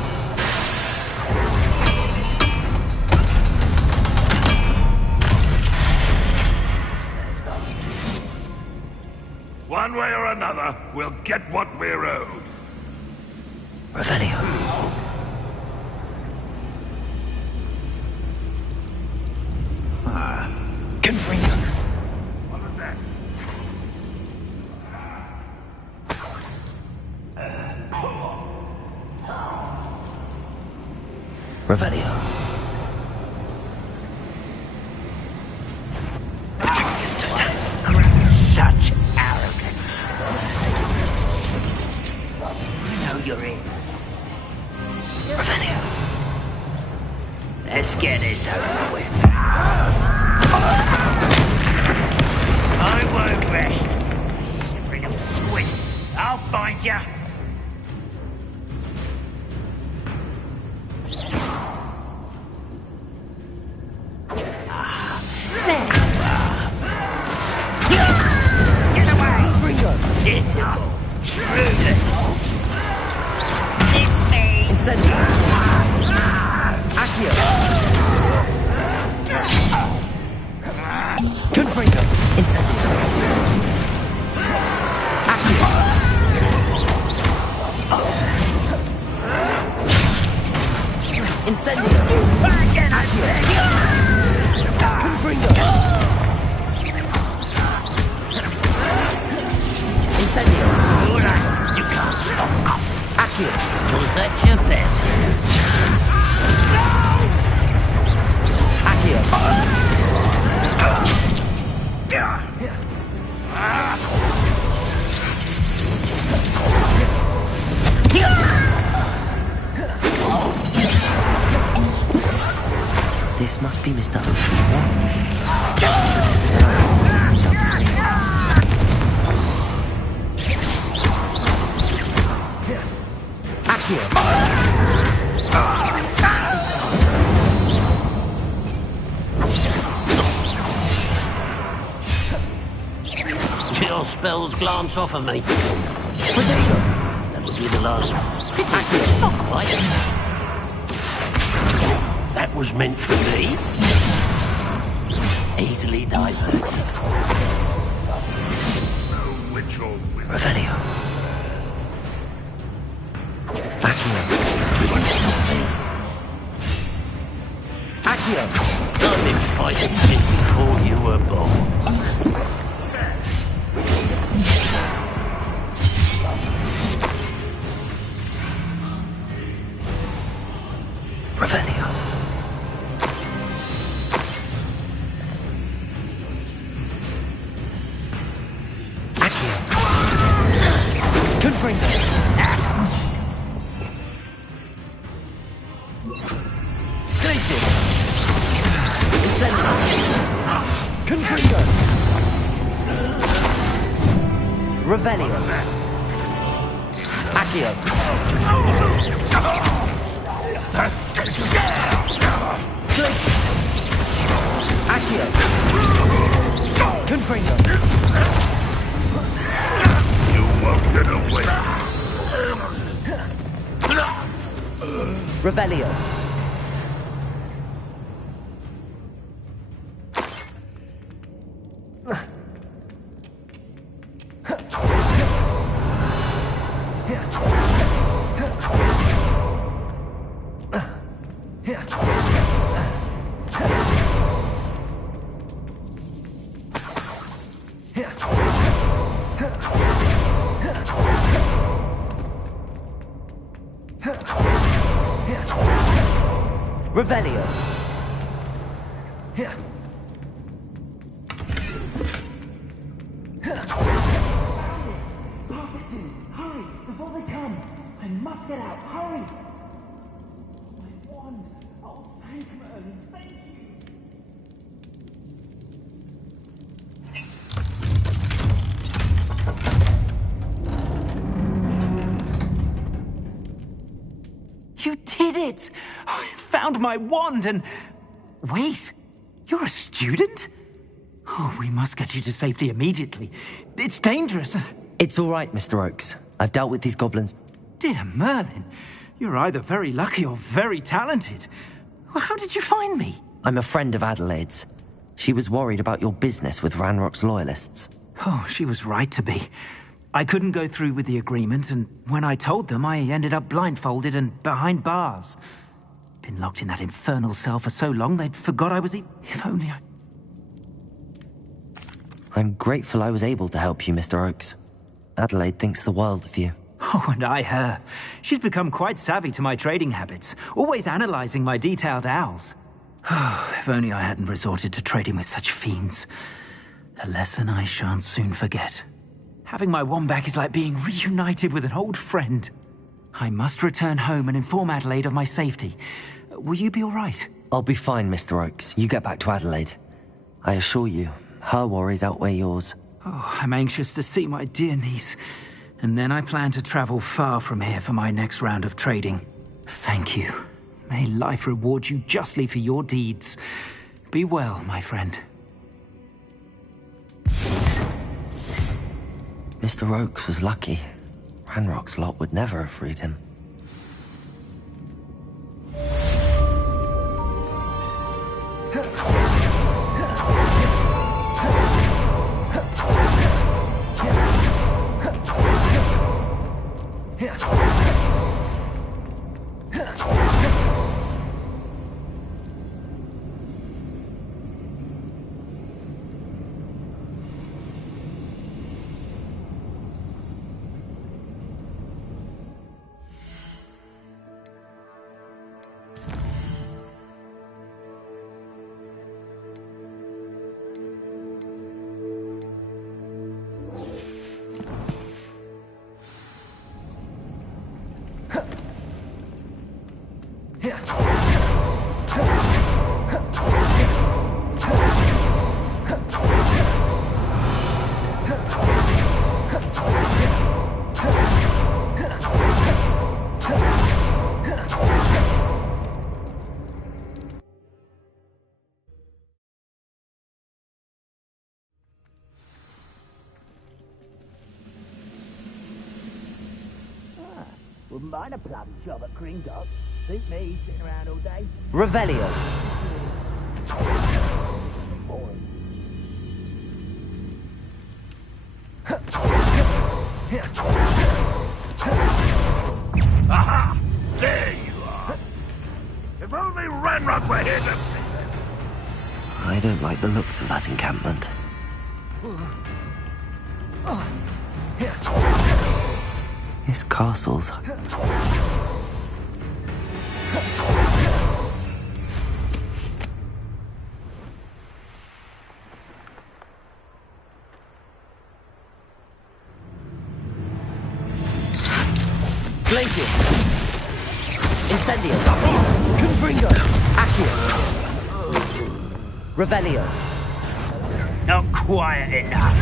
One way or another, we'll get what we're owed. Revelio. Confringo. What was that? Revelio. Such arrogance. I know you're in. Revelio. Let's get this over with. I won't rest. Shivering little squid. I'll find ya. It's up. Truly. It's me. Incendio. Accio. Confringo. Incendio. Accio. Incendio. Accio. Confringo. Incendio. You can't stop us. Accio. Was that your best? Accio. This must be Mr. Oak's wand. Your spells glance off of me. That would be the last. Not quite. That was meant for me. Easily diverted. No witch or witch. Revelio. Accio! I've been fighting since before you were born. Revelio. Accio. Confringo. Glacier. Incendio. Confringo. Revelio. Accio. Glacier. Accio. Confringo. You won't get away. Revelio. Revelio. Pass it to me. Hurry, before they come. I must get out. Hurry. My wand. Oh, thank Merlin. Thank you. You did it! I found my wand and... Wait, you're a student? Oh, we must get you to safety immediately. It's dangerous. It's all right, Mr. Oakes. I've dealt with these goblins. Dear Merlin, you're either very lucky or very talented. Well, how did you find me? I'm a friend of Adelaide's. She was worried about your business with Ranrock's loyalists. Oh, she was right to be. I couldn't go through with the agreement, and when I told them, I ended up blindfolded and behind bars. Been locked in that infernal cell for so long, they'd forgot I was If only I... I'm grateful I was able to help you, Mr. Oakes. Adelaide thinks the world of you. Oh, and I her. She's become quite savvy to my trading habits, always analyzing my detailed owls. Oh, if only I hadn't resorted to trading with such fiends. A lesson I shan't soon forget. Having my wand back is like being reunited with an old friend. I must return home and inform Adelaide of my safety. Will you be all right? I'll be fine, Mr. Oakes. You get back to Adelaide. I assure you, her worries outweigh yours. Oh, I'm anxious to see my dear niece. And then I plan to travel far from here for my next round of trading. Thank you. May life reward you justly for your deeds. Be well, my friend. Mr. Oakes was lucky. Ranrock's lot would never have freed him. Wouldn't mind a plum job at Gringotts. Suit me, sitting around all day. Revelio. Aha! There you are! If only Ranrock were here to see it! I don't like the looks of that encampment. This castle's... Glacius! Incendio! Confringo! Accio! Revelio! Not quiet enough.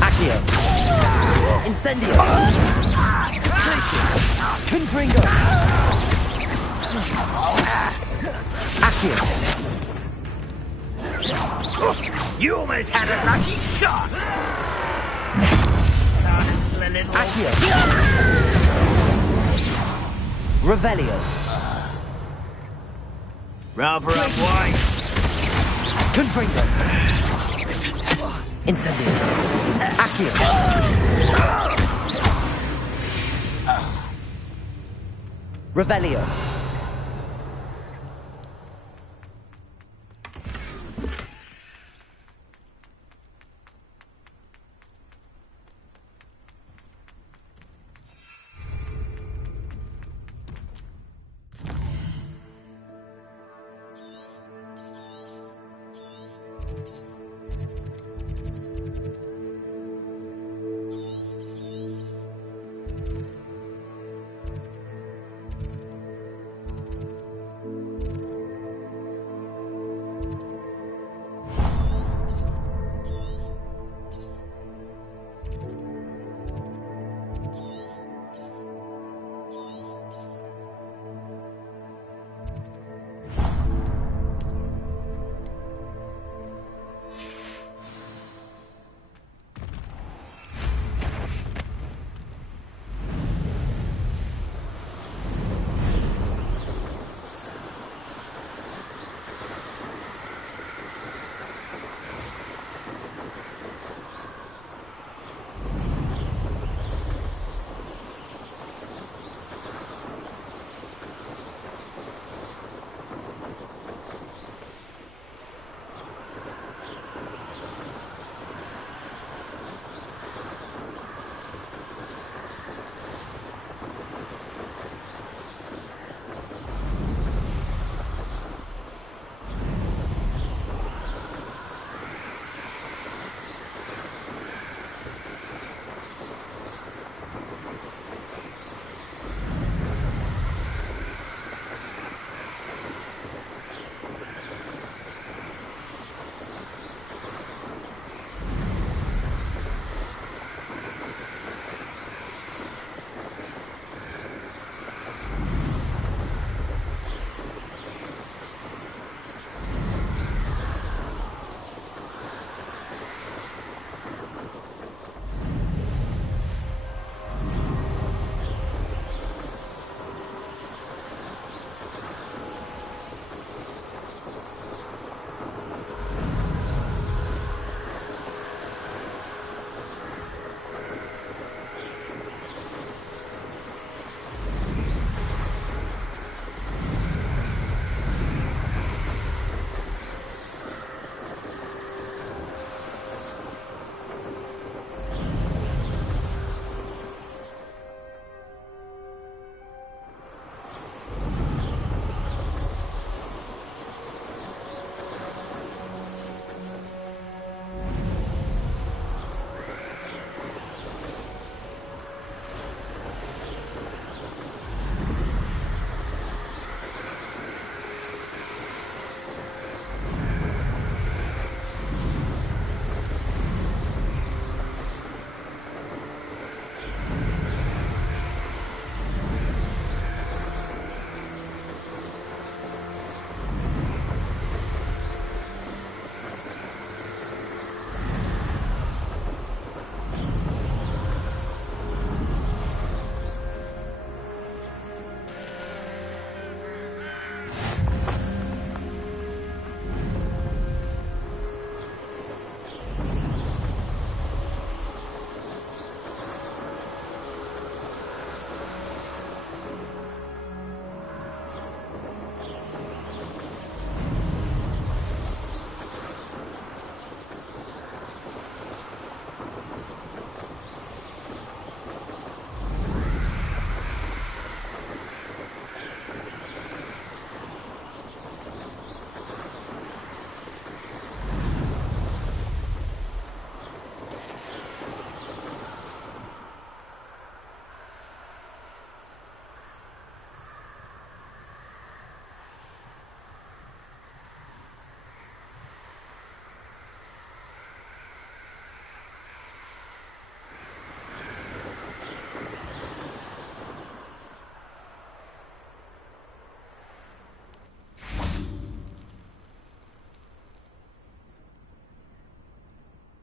Accio! Incendio! Glacius! Confringo! Accio! You almost had a lucky shot. Accio! Revelio! Rather unwise. Confringo! Incendio! Accio! Revelio!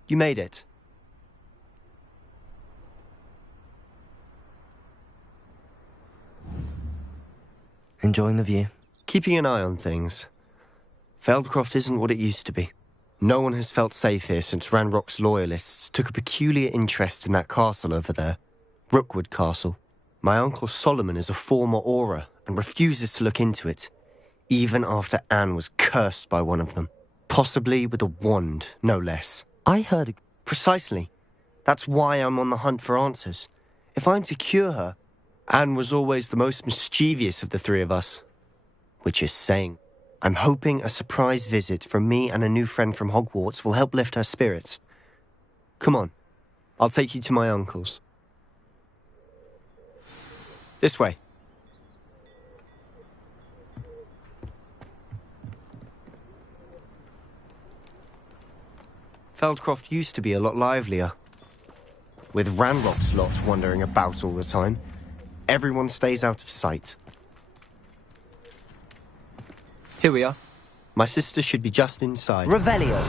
You made it. Enjoying the view? Keeping an eye on things. Feldcroft isn't what it used to be. No one has felt safe here since Ranrock's loyalists took a peculiar interest in that castle over there. Rookwood Castle. My uncle Solomon is a former Auror and refuses to look into it, even after Anne was cursed by one of them. Possibly with a wand, no less. I heard... Precisely. That's why I'm on the hunt for answers. If I'm to cure her, Anne was always the most mischievous of the three of us. Which is saying, I'm hoping a surprise visit from me and a new friend from Hogwarts will help lift her spirits. Come on, I'll take you to my uncle's. This way. Feldcroft used to be a lot livelier. With Ranrock's lot wandering about all the time, everyone stays out of sight. Here we are. My sister should be just inside. Revelio.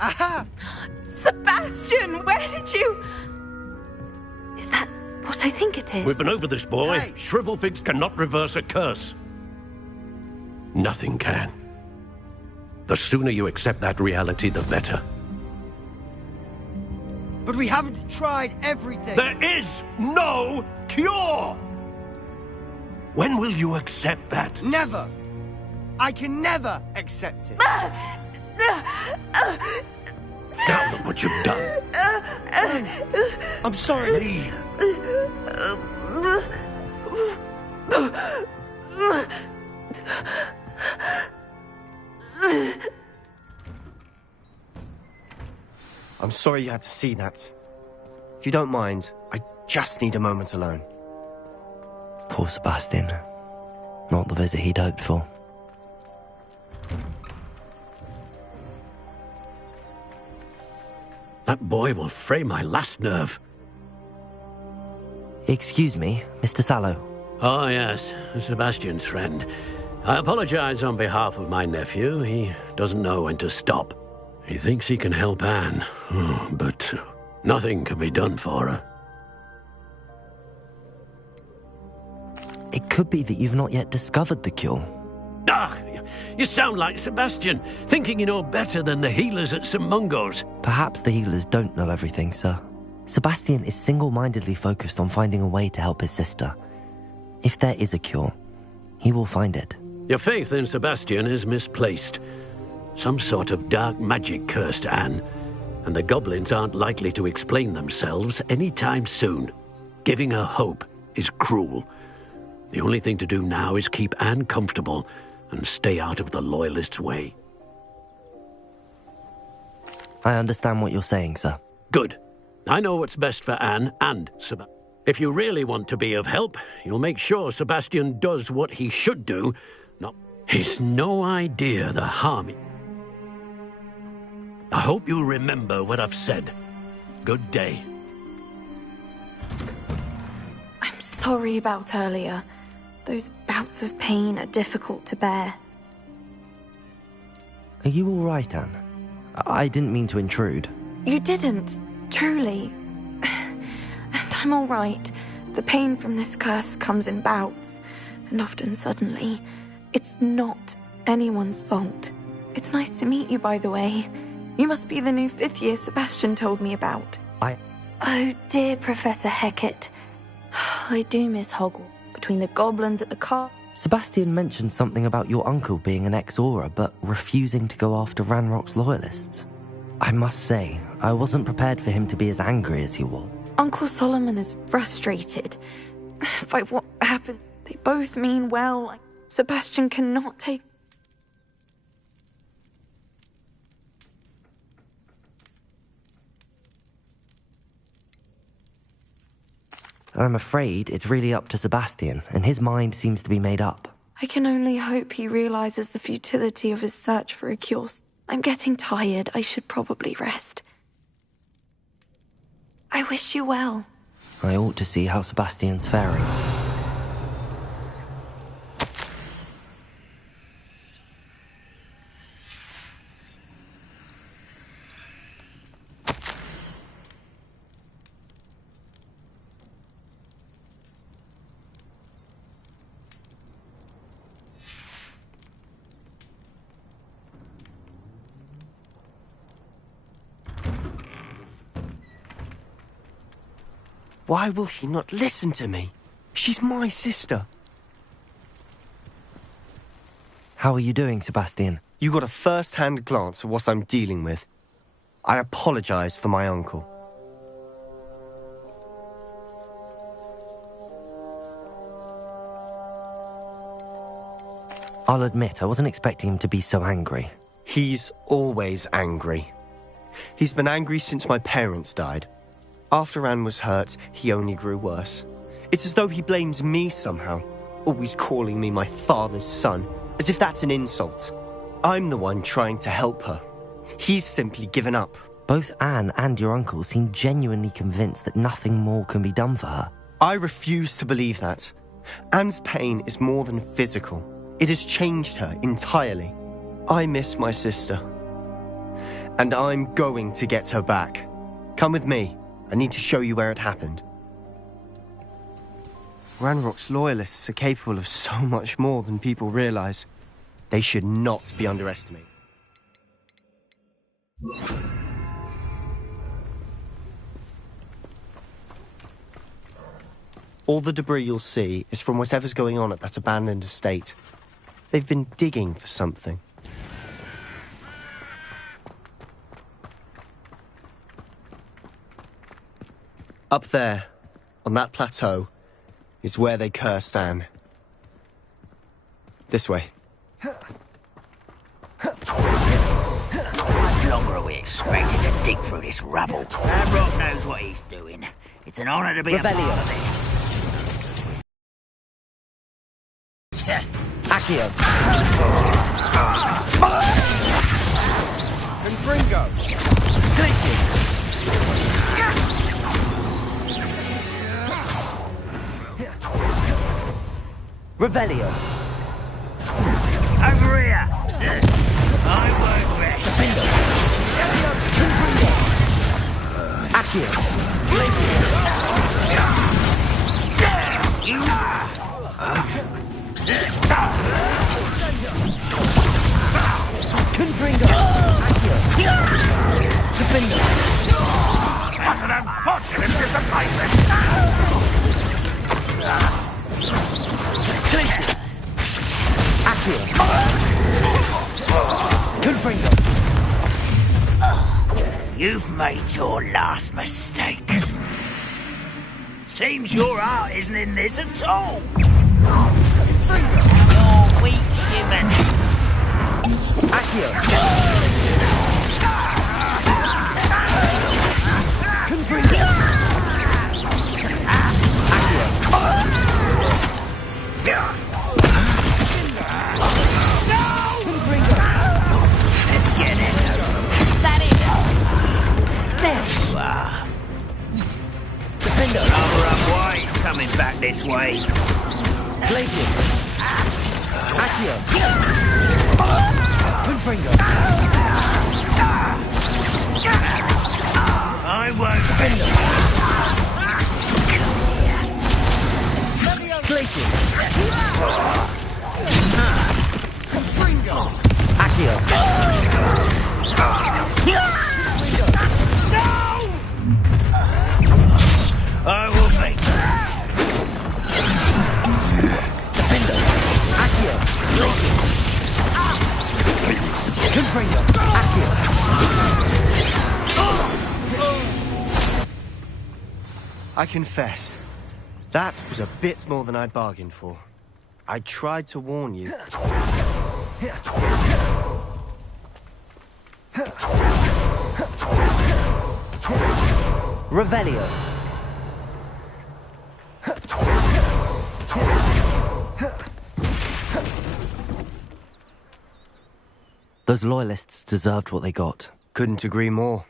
Aha! Sebastian, where did you... Is that what I think it is? We've been over this, boy. Hey. Shrivelfigs cannot reverse a curse. Nothing can. The sooner you accept that reality, the better. But we haven't tried everything. There is no cure! When will you accept that? Never! I can never accept it. Now look what you've done. I'm sorry. Leave. I'm sorry you had to see that. If you don't mind, I just need a moment alone. Poor Sebastian. Not the visit he'd hoped for. That boy will fray my last nerve. Excuse me, Mr. Sallow. Oh, yes, Sebastian's friend. I apologize on behalf of my nephew. He doesn't know when to stop. He thinks he can help Anne, but nothing can be done for her. It could be that you've not yet discovered the cure. Ah, you sound like Sebastian, thinking you know better than the healers at St. Mungo's. Perhaps the healers don't know everything, sir. Sebastian is single-mindedly focused on finding a way to help his sister. If there is a cure, he will find it. Your faith in Sebastian is misplaced. Some sort of dark magic cursed Anne, and the goblins aren't likely to explain themselves anytime soon. Giving her hope is cruel. The only thing to do now is keep Anne comfortable and stay out of the Loyalists' way. I understand what you're saying, sir. Good. I know what's best for Anne and Sebastian. If you really want to be of help, you'll make sure Sebastian does what he should do. He's no idea the harm. I hope you remember what I've said. Good day. I'm sorry about earlier. Those bouts of pain are difficult to bear. Are you all right, Anne? I didn't mean to intrude. You didn't, truly. And I'm all right. The pain from this curse comes in bouts, and often suddenly. It's not anyone's fault. It's nice to meet you, by the way. You must be the new 5th year Sebastian told me about. Oh, dear Professor Hecat. I do miss Hogwarts. Between the goblins at the car... Sebastian mentioned something about your uncle being an ex-Auror, but refusing to go after Ranrock's loyalists. I must say, I wasn't prepared for him to be as angry as he was. Uncle Solomon is frustrated by what happened. They both mean well. Sebastian cannot take... I'm afraid it's really up to Sebastian, and his mind seems to be made up. I can only hope he realizes the futility of his search for a cure. I'm getting tired. I should probably rest. I wish you well. I ought to see how Sebastian's faring. Why will he not listen to me? She's my sister. How are you doing, Sebastian? You got a first-hand glance at what I'm dealing with. I apologize for my uncle. I'll admit, I wasn't expecting him to be so angry. He's always angry. He's been angry since my parents died. After Anne was hurt, he only grew worse. It's as though he blames me somehow, always calling me my father's son, as if that's an insult. I'm the one trying to help her. He's simply given up. Both Anne and your uncle seem genuinely convinced that nothing more can be done for her. I refuse to believe that. Anne's pain is more than physical. It has changed her entirely. I miss my sister. And I'm going to get her back. Come with me. I need to show you where it happened. Ranrock's loyalists are capable of so much more than people realize. They should not be underestimated. All the debris you'll see is from whatever's going on at that abandoned estate. They've been digging for something. Up there, on that plateau, is where they cursed Anne. This way. How longer are we expected to dig through this rubble? Ranrock knows what he's doing. It's an honor to be a part of it. Accio. Confringo. Glacius. Revelio. Over here! I won't rest. Accio. Glacius. Confringo. Accio. Defender. What an unfortunate disappointment! Glacius. Accio. Confringo. You've made your last mistake. Seems your heart isn't in this at all. You're weak, human. Accio. Confringo. Accio. Confringo. Let's get it. Is that it? There you are. Defender. Cover up wide coming back this way. Glacius. Accio. Confringo. I won't defend Glacius. Confringo. Accio. I will make Defender. Accio. Glacius. Confringo. Accio. I confess, that was a bit more than I'd bargained for. I tried to warn you. Revelio. Those loyalists deserved what they got. Couldn't agree more.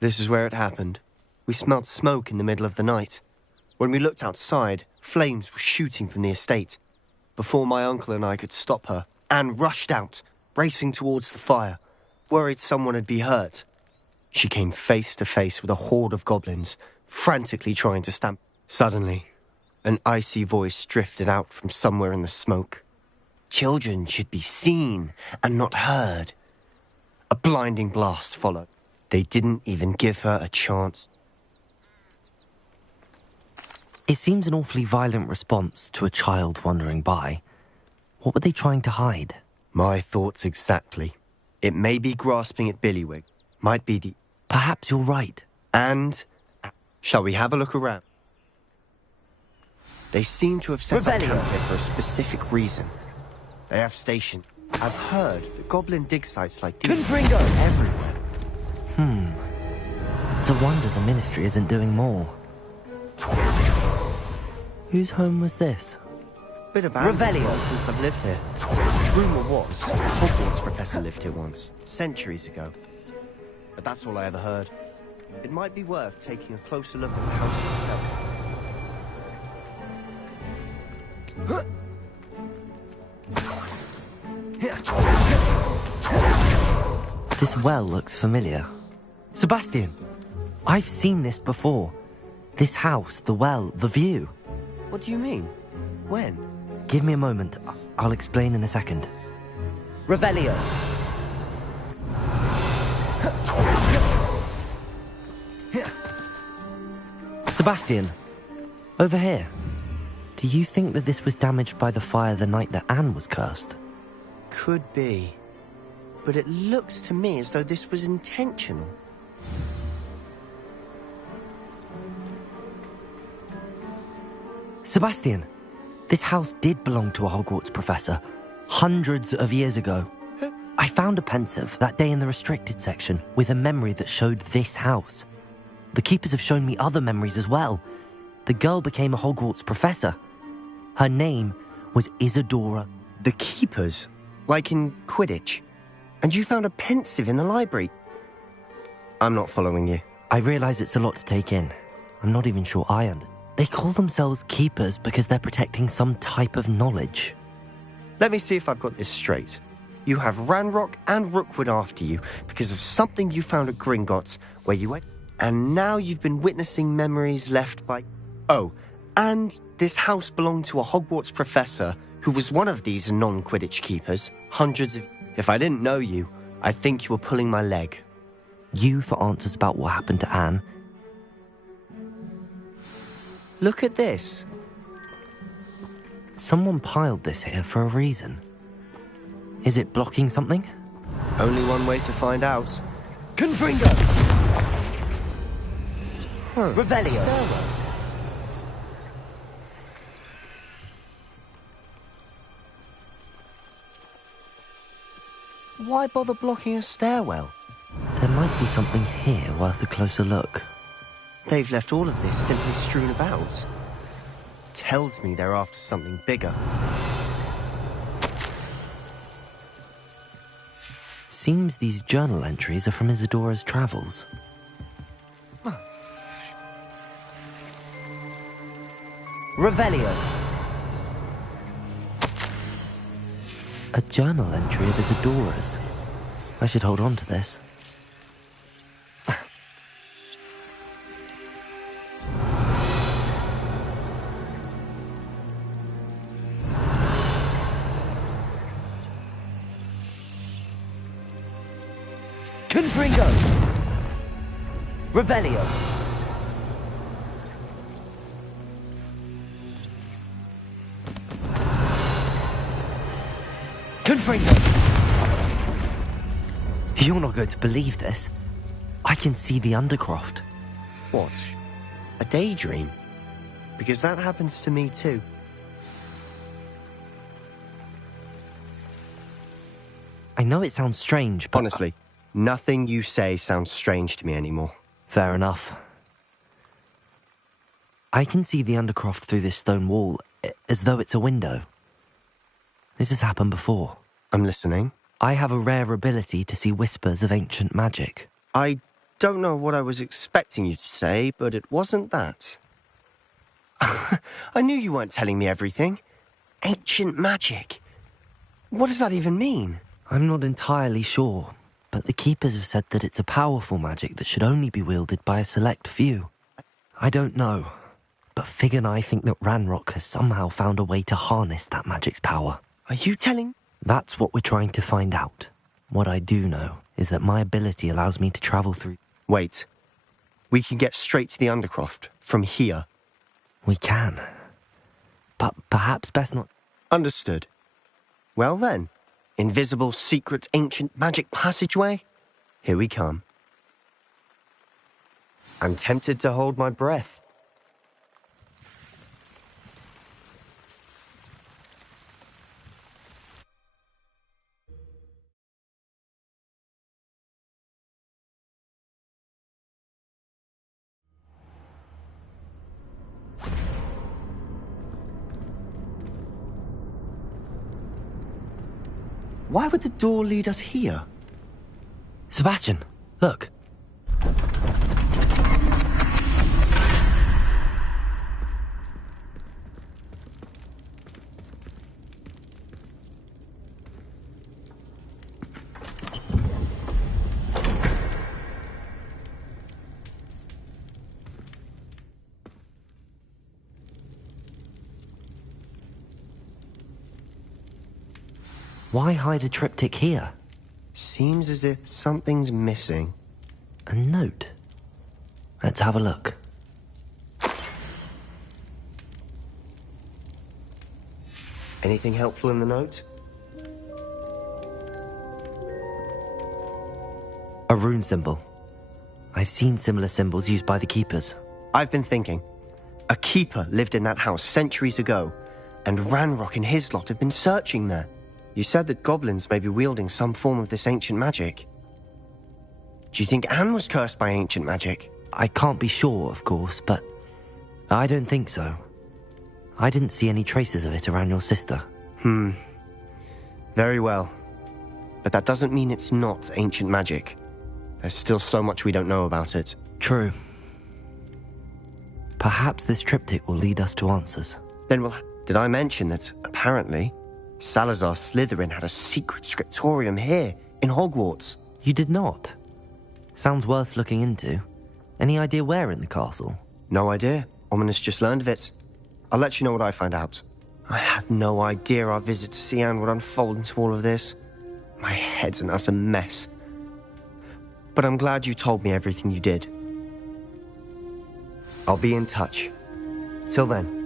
This is where it happened. We smelled smoke in the middle of the night. When we looked outside, flames were shooting from the estate. Before my uncle and I could stop her, Anne rushed out, racing towards the fire, worried someone had been hurt. She came face to face with a horde of goblins, frantically trying to stamp. Suddenly, an icy voice drifted out from somewhere in the smoke. Children should be seen and not heard. A blinding blast followed. They didn't even give her a chance. It seems an awfully violent response to a child wandering by. What were they trying to hide? My thoughts exactly. It may be grasping at Billywig. Might be the... Perhaps you're right. And... Shall we have a look around? They seem to have set up camp here for a specific reason. They have stationed. I've heard that goblin dig sites like these are everywhere. It's a wonder the Ministry isn't doing more. Whose home was this? Bit abandoned since I've lived here. Rumour was a Hogwarts professor lived here once, centuries ago. But that's all I ever heard. It might be worth taking a closer look at the house itself. This well looks familiar. Sebastian! I've seen this before. This house, the well, the view. What do you mean? When? Give me a moment. I'll explain in a second. Revelio. Sebastian, over here. Do you think that this was damaged by the fire the night that Anne was cursed? Could be. But it looks to me as though this was intentional. Sebastian, this house did belong to a Hogwarts professor, hundreds of years ago. I found a pensive that day in the restricted section with a memory that showed this house. The keepers have shown me other memories as well. The girl became a Hogwarts professor. Her name was Isadora. The keepers? Like in Quidditch? And you found a pensive in the library? I'm not following you. I realise it's a lot to take in. I'm not even sure I understand. They call themselves keepers because they're protecting some type of knowledge. Let me see if I've got this straight. You have Ranrock and Rookwood after you because of something you found at Gringotts where you went, and now you've been witnessing memories left by... Oh, and this house belonged to a Hogwarts professor who was one of these non-Quidditch keepers. Hundreds of... If I didn't know you, I'd think you were pulling my leg. You for answers about what happened to Anne. Look at this. Someone piled this here for a reason. Is it blocking something? Only one way to find out. Confringo! Revelio. Stairwell. Why bother blocking a stairwell? There might be something here worth a closer look. They've left all of this simply strewn about. Tells me they're after something bigger. Seems these journal entries are from Isadora's travels. Revelio. A journal entry of Isadora's. I should hold on to this. Confringo. Revelio. Confringo. You're not going to believe this. I can see the Undercroft. What? A daydream? Because that happens to me too. I know it sounds strange, but... Honestly, nothing you say sounds strange to me anymore. Fair enough. I can see the Undercroft through this stone wall, as though it's a window. This has happened before. I'm listening. I have a rare ability to see whispers of ancient magic. I don't know what I was expecting you to say, but it wasn't that. I knew you weren't telling me everything. Ancient magic. What does that even mean? I'm not entirely sure, but the Keepers have said that it's a powerful magic that should only be wielded by a select few. I don't know, but Fig and I think that Ranrock has somehow found a way to harness that magic's power. Are you telling? That's what we're trying to find out. What I do know is that my ability allows me to travel through... Wait. We can get straight to the Undercroft from here. We can. But perhaps best not... Understood. Well then, invisible, secret, ancient magic passageway? Here we come. I'm tempted to hold my breath. Why would the door lead us here? Sebastian, look. Why hide a triptych here? Seems as if something's missing. A note? Let's have a look. Anything helpful in the note? A rune symbol. I've seen similar symbols used by the Keepers. I've been thinking. A Keeper lived in that house centuries ago, and Ranrock and his lot have been searching there. You said that goblins may be wielding some form of this ancient magic. Do you think Anne was cursed by ancient magic? I can't be sure, of course, but I don't think so. I didn't see any traces of it around your sister. Very well. But that doesn't mean it's not ancient magic. There's still so much we don't know about it. True. Perhaps this triptych will lead us to answers. Then did I mention that, apparently, Salazar Slytherin had a secret scriptorium here, in Hogwarts? You did not? Sounds worth looking into. Any idea where in the castle? No idea. Ominous just learned of it. I'll let you know what I find out. I have no idea our visit to Cian would unfold into all of this. My head's an utter mess. But I'm glad you told me everything you did. I'll be in touch. Till then.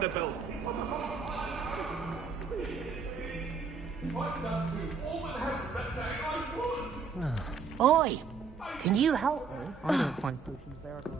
credible. Oi! Can you help me? I don't find potions there at all.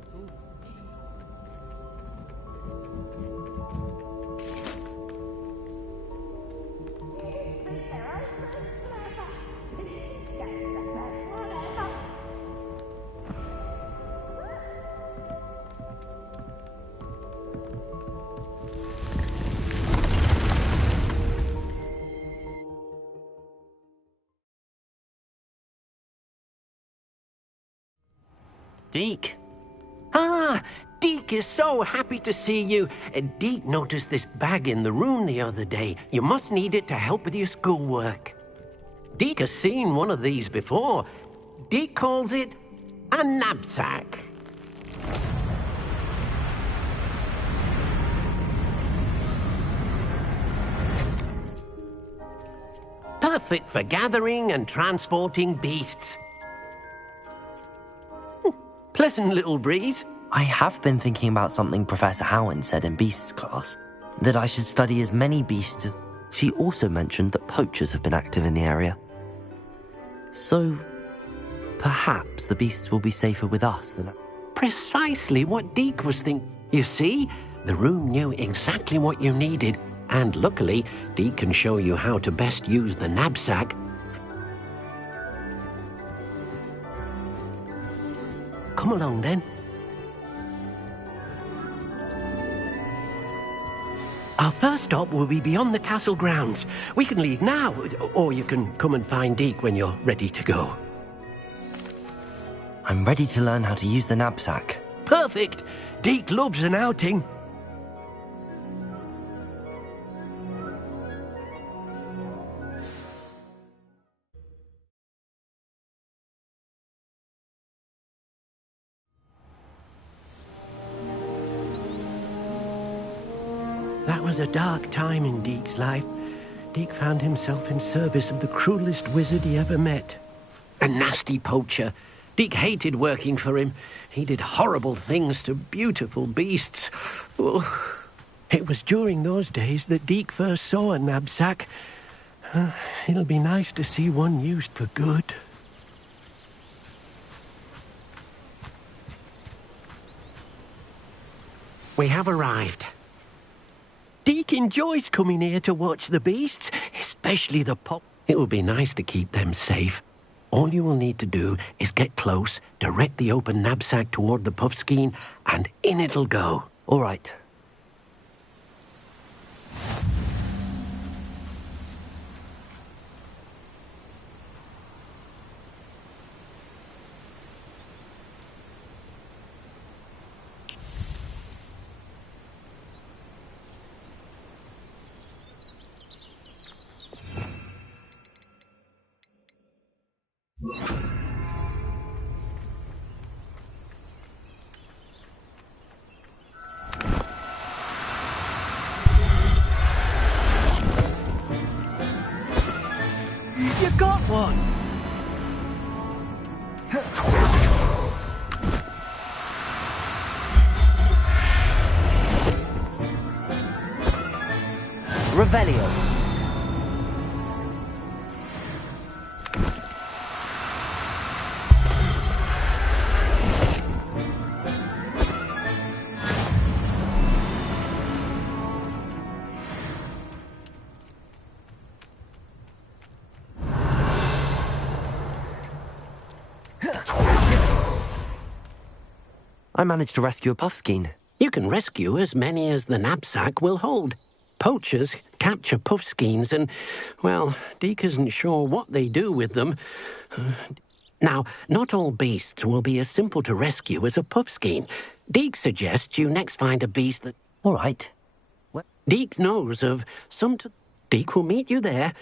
Deke. Ah, Deke is so happy to see you. Deke noticed this bag in the room the other day. You must need it to help with your schoolwork. Deke has seen one of these before. Deke calls it a knapsack. Perfect for gathering and transporting beasts. Pleasant little breeze. I have been thinking about something Professor Howard said in Beasts class, that I should study as many beasts as... She also mentioned that poachers have been active in the area. So, perhaps the beasts will be safer with us than... Precisely what Deke was thinking. You see, the room knew exactly what you needed, and luckily, Deke can show you how to best use the knapsack. Come along, then. Our first stop will be beyond the castle grounds. We can leave now, or you can come and find Deke when you're ready to go. I'm ready to learn how to use the knapsack. Perfect! Deke loves an outing. That was a dark time in Deke's life. Deke found himself in service of the cruelest wizard he ever met. A nasty poacher. Deke hated working for him. He did horrible things to beautiful beasts. Oh. It was during those days that Deke first saw a knapsack. It'll be nice to see one used for good. We have arrived. Deke enjoys coming here to watch the beasts, especially the pop. It will be nice to keep them safe. All you will need to do is get close, direct the open knapsack toward the puffskein, and in it'll go. All right. You got one! Revelio. I managed to rescue a puffskein. You can rescue as many as the knapsack will hold. Poachers capture puffskeins and, well, Deke isn't sure what they do with them. Now, not all beasts will be as simple to rescue as a puffskein. Deke suggests you next find a beast that... All right. Deke knows of some... Deke will meet you there.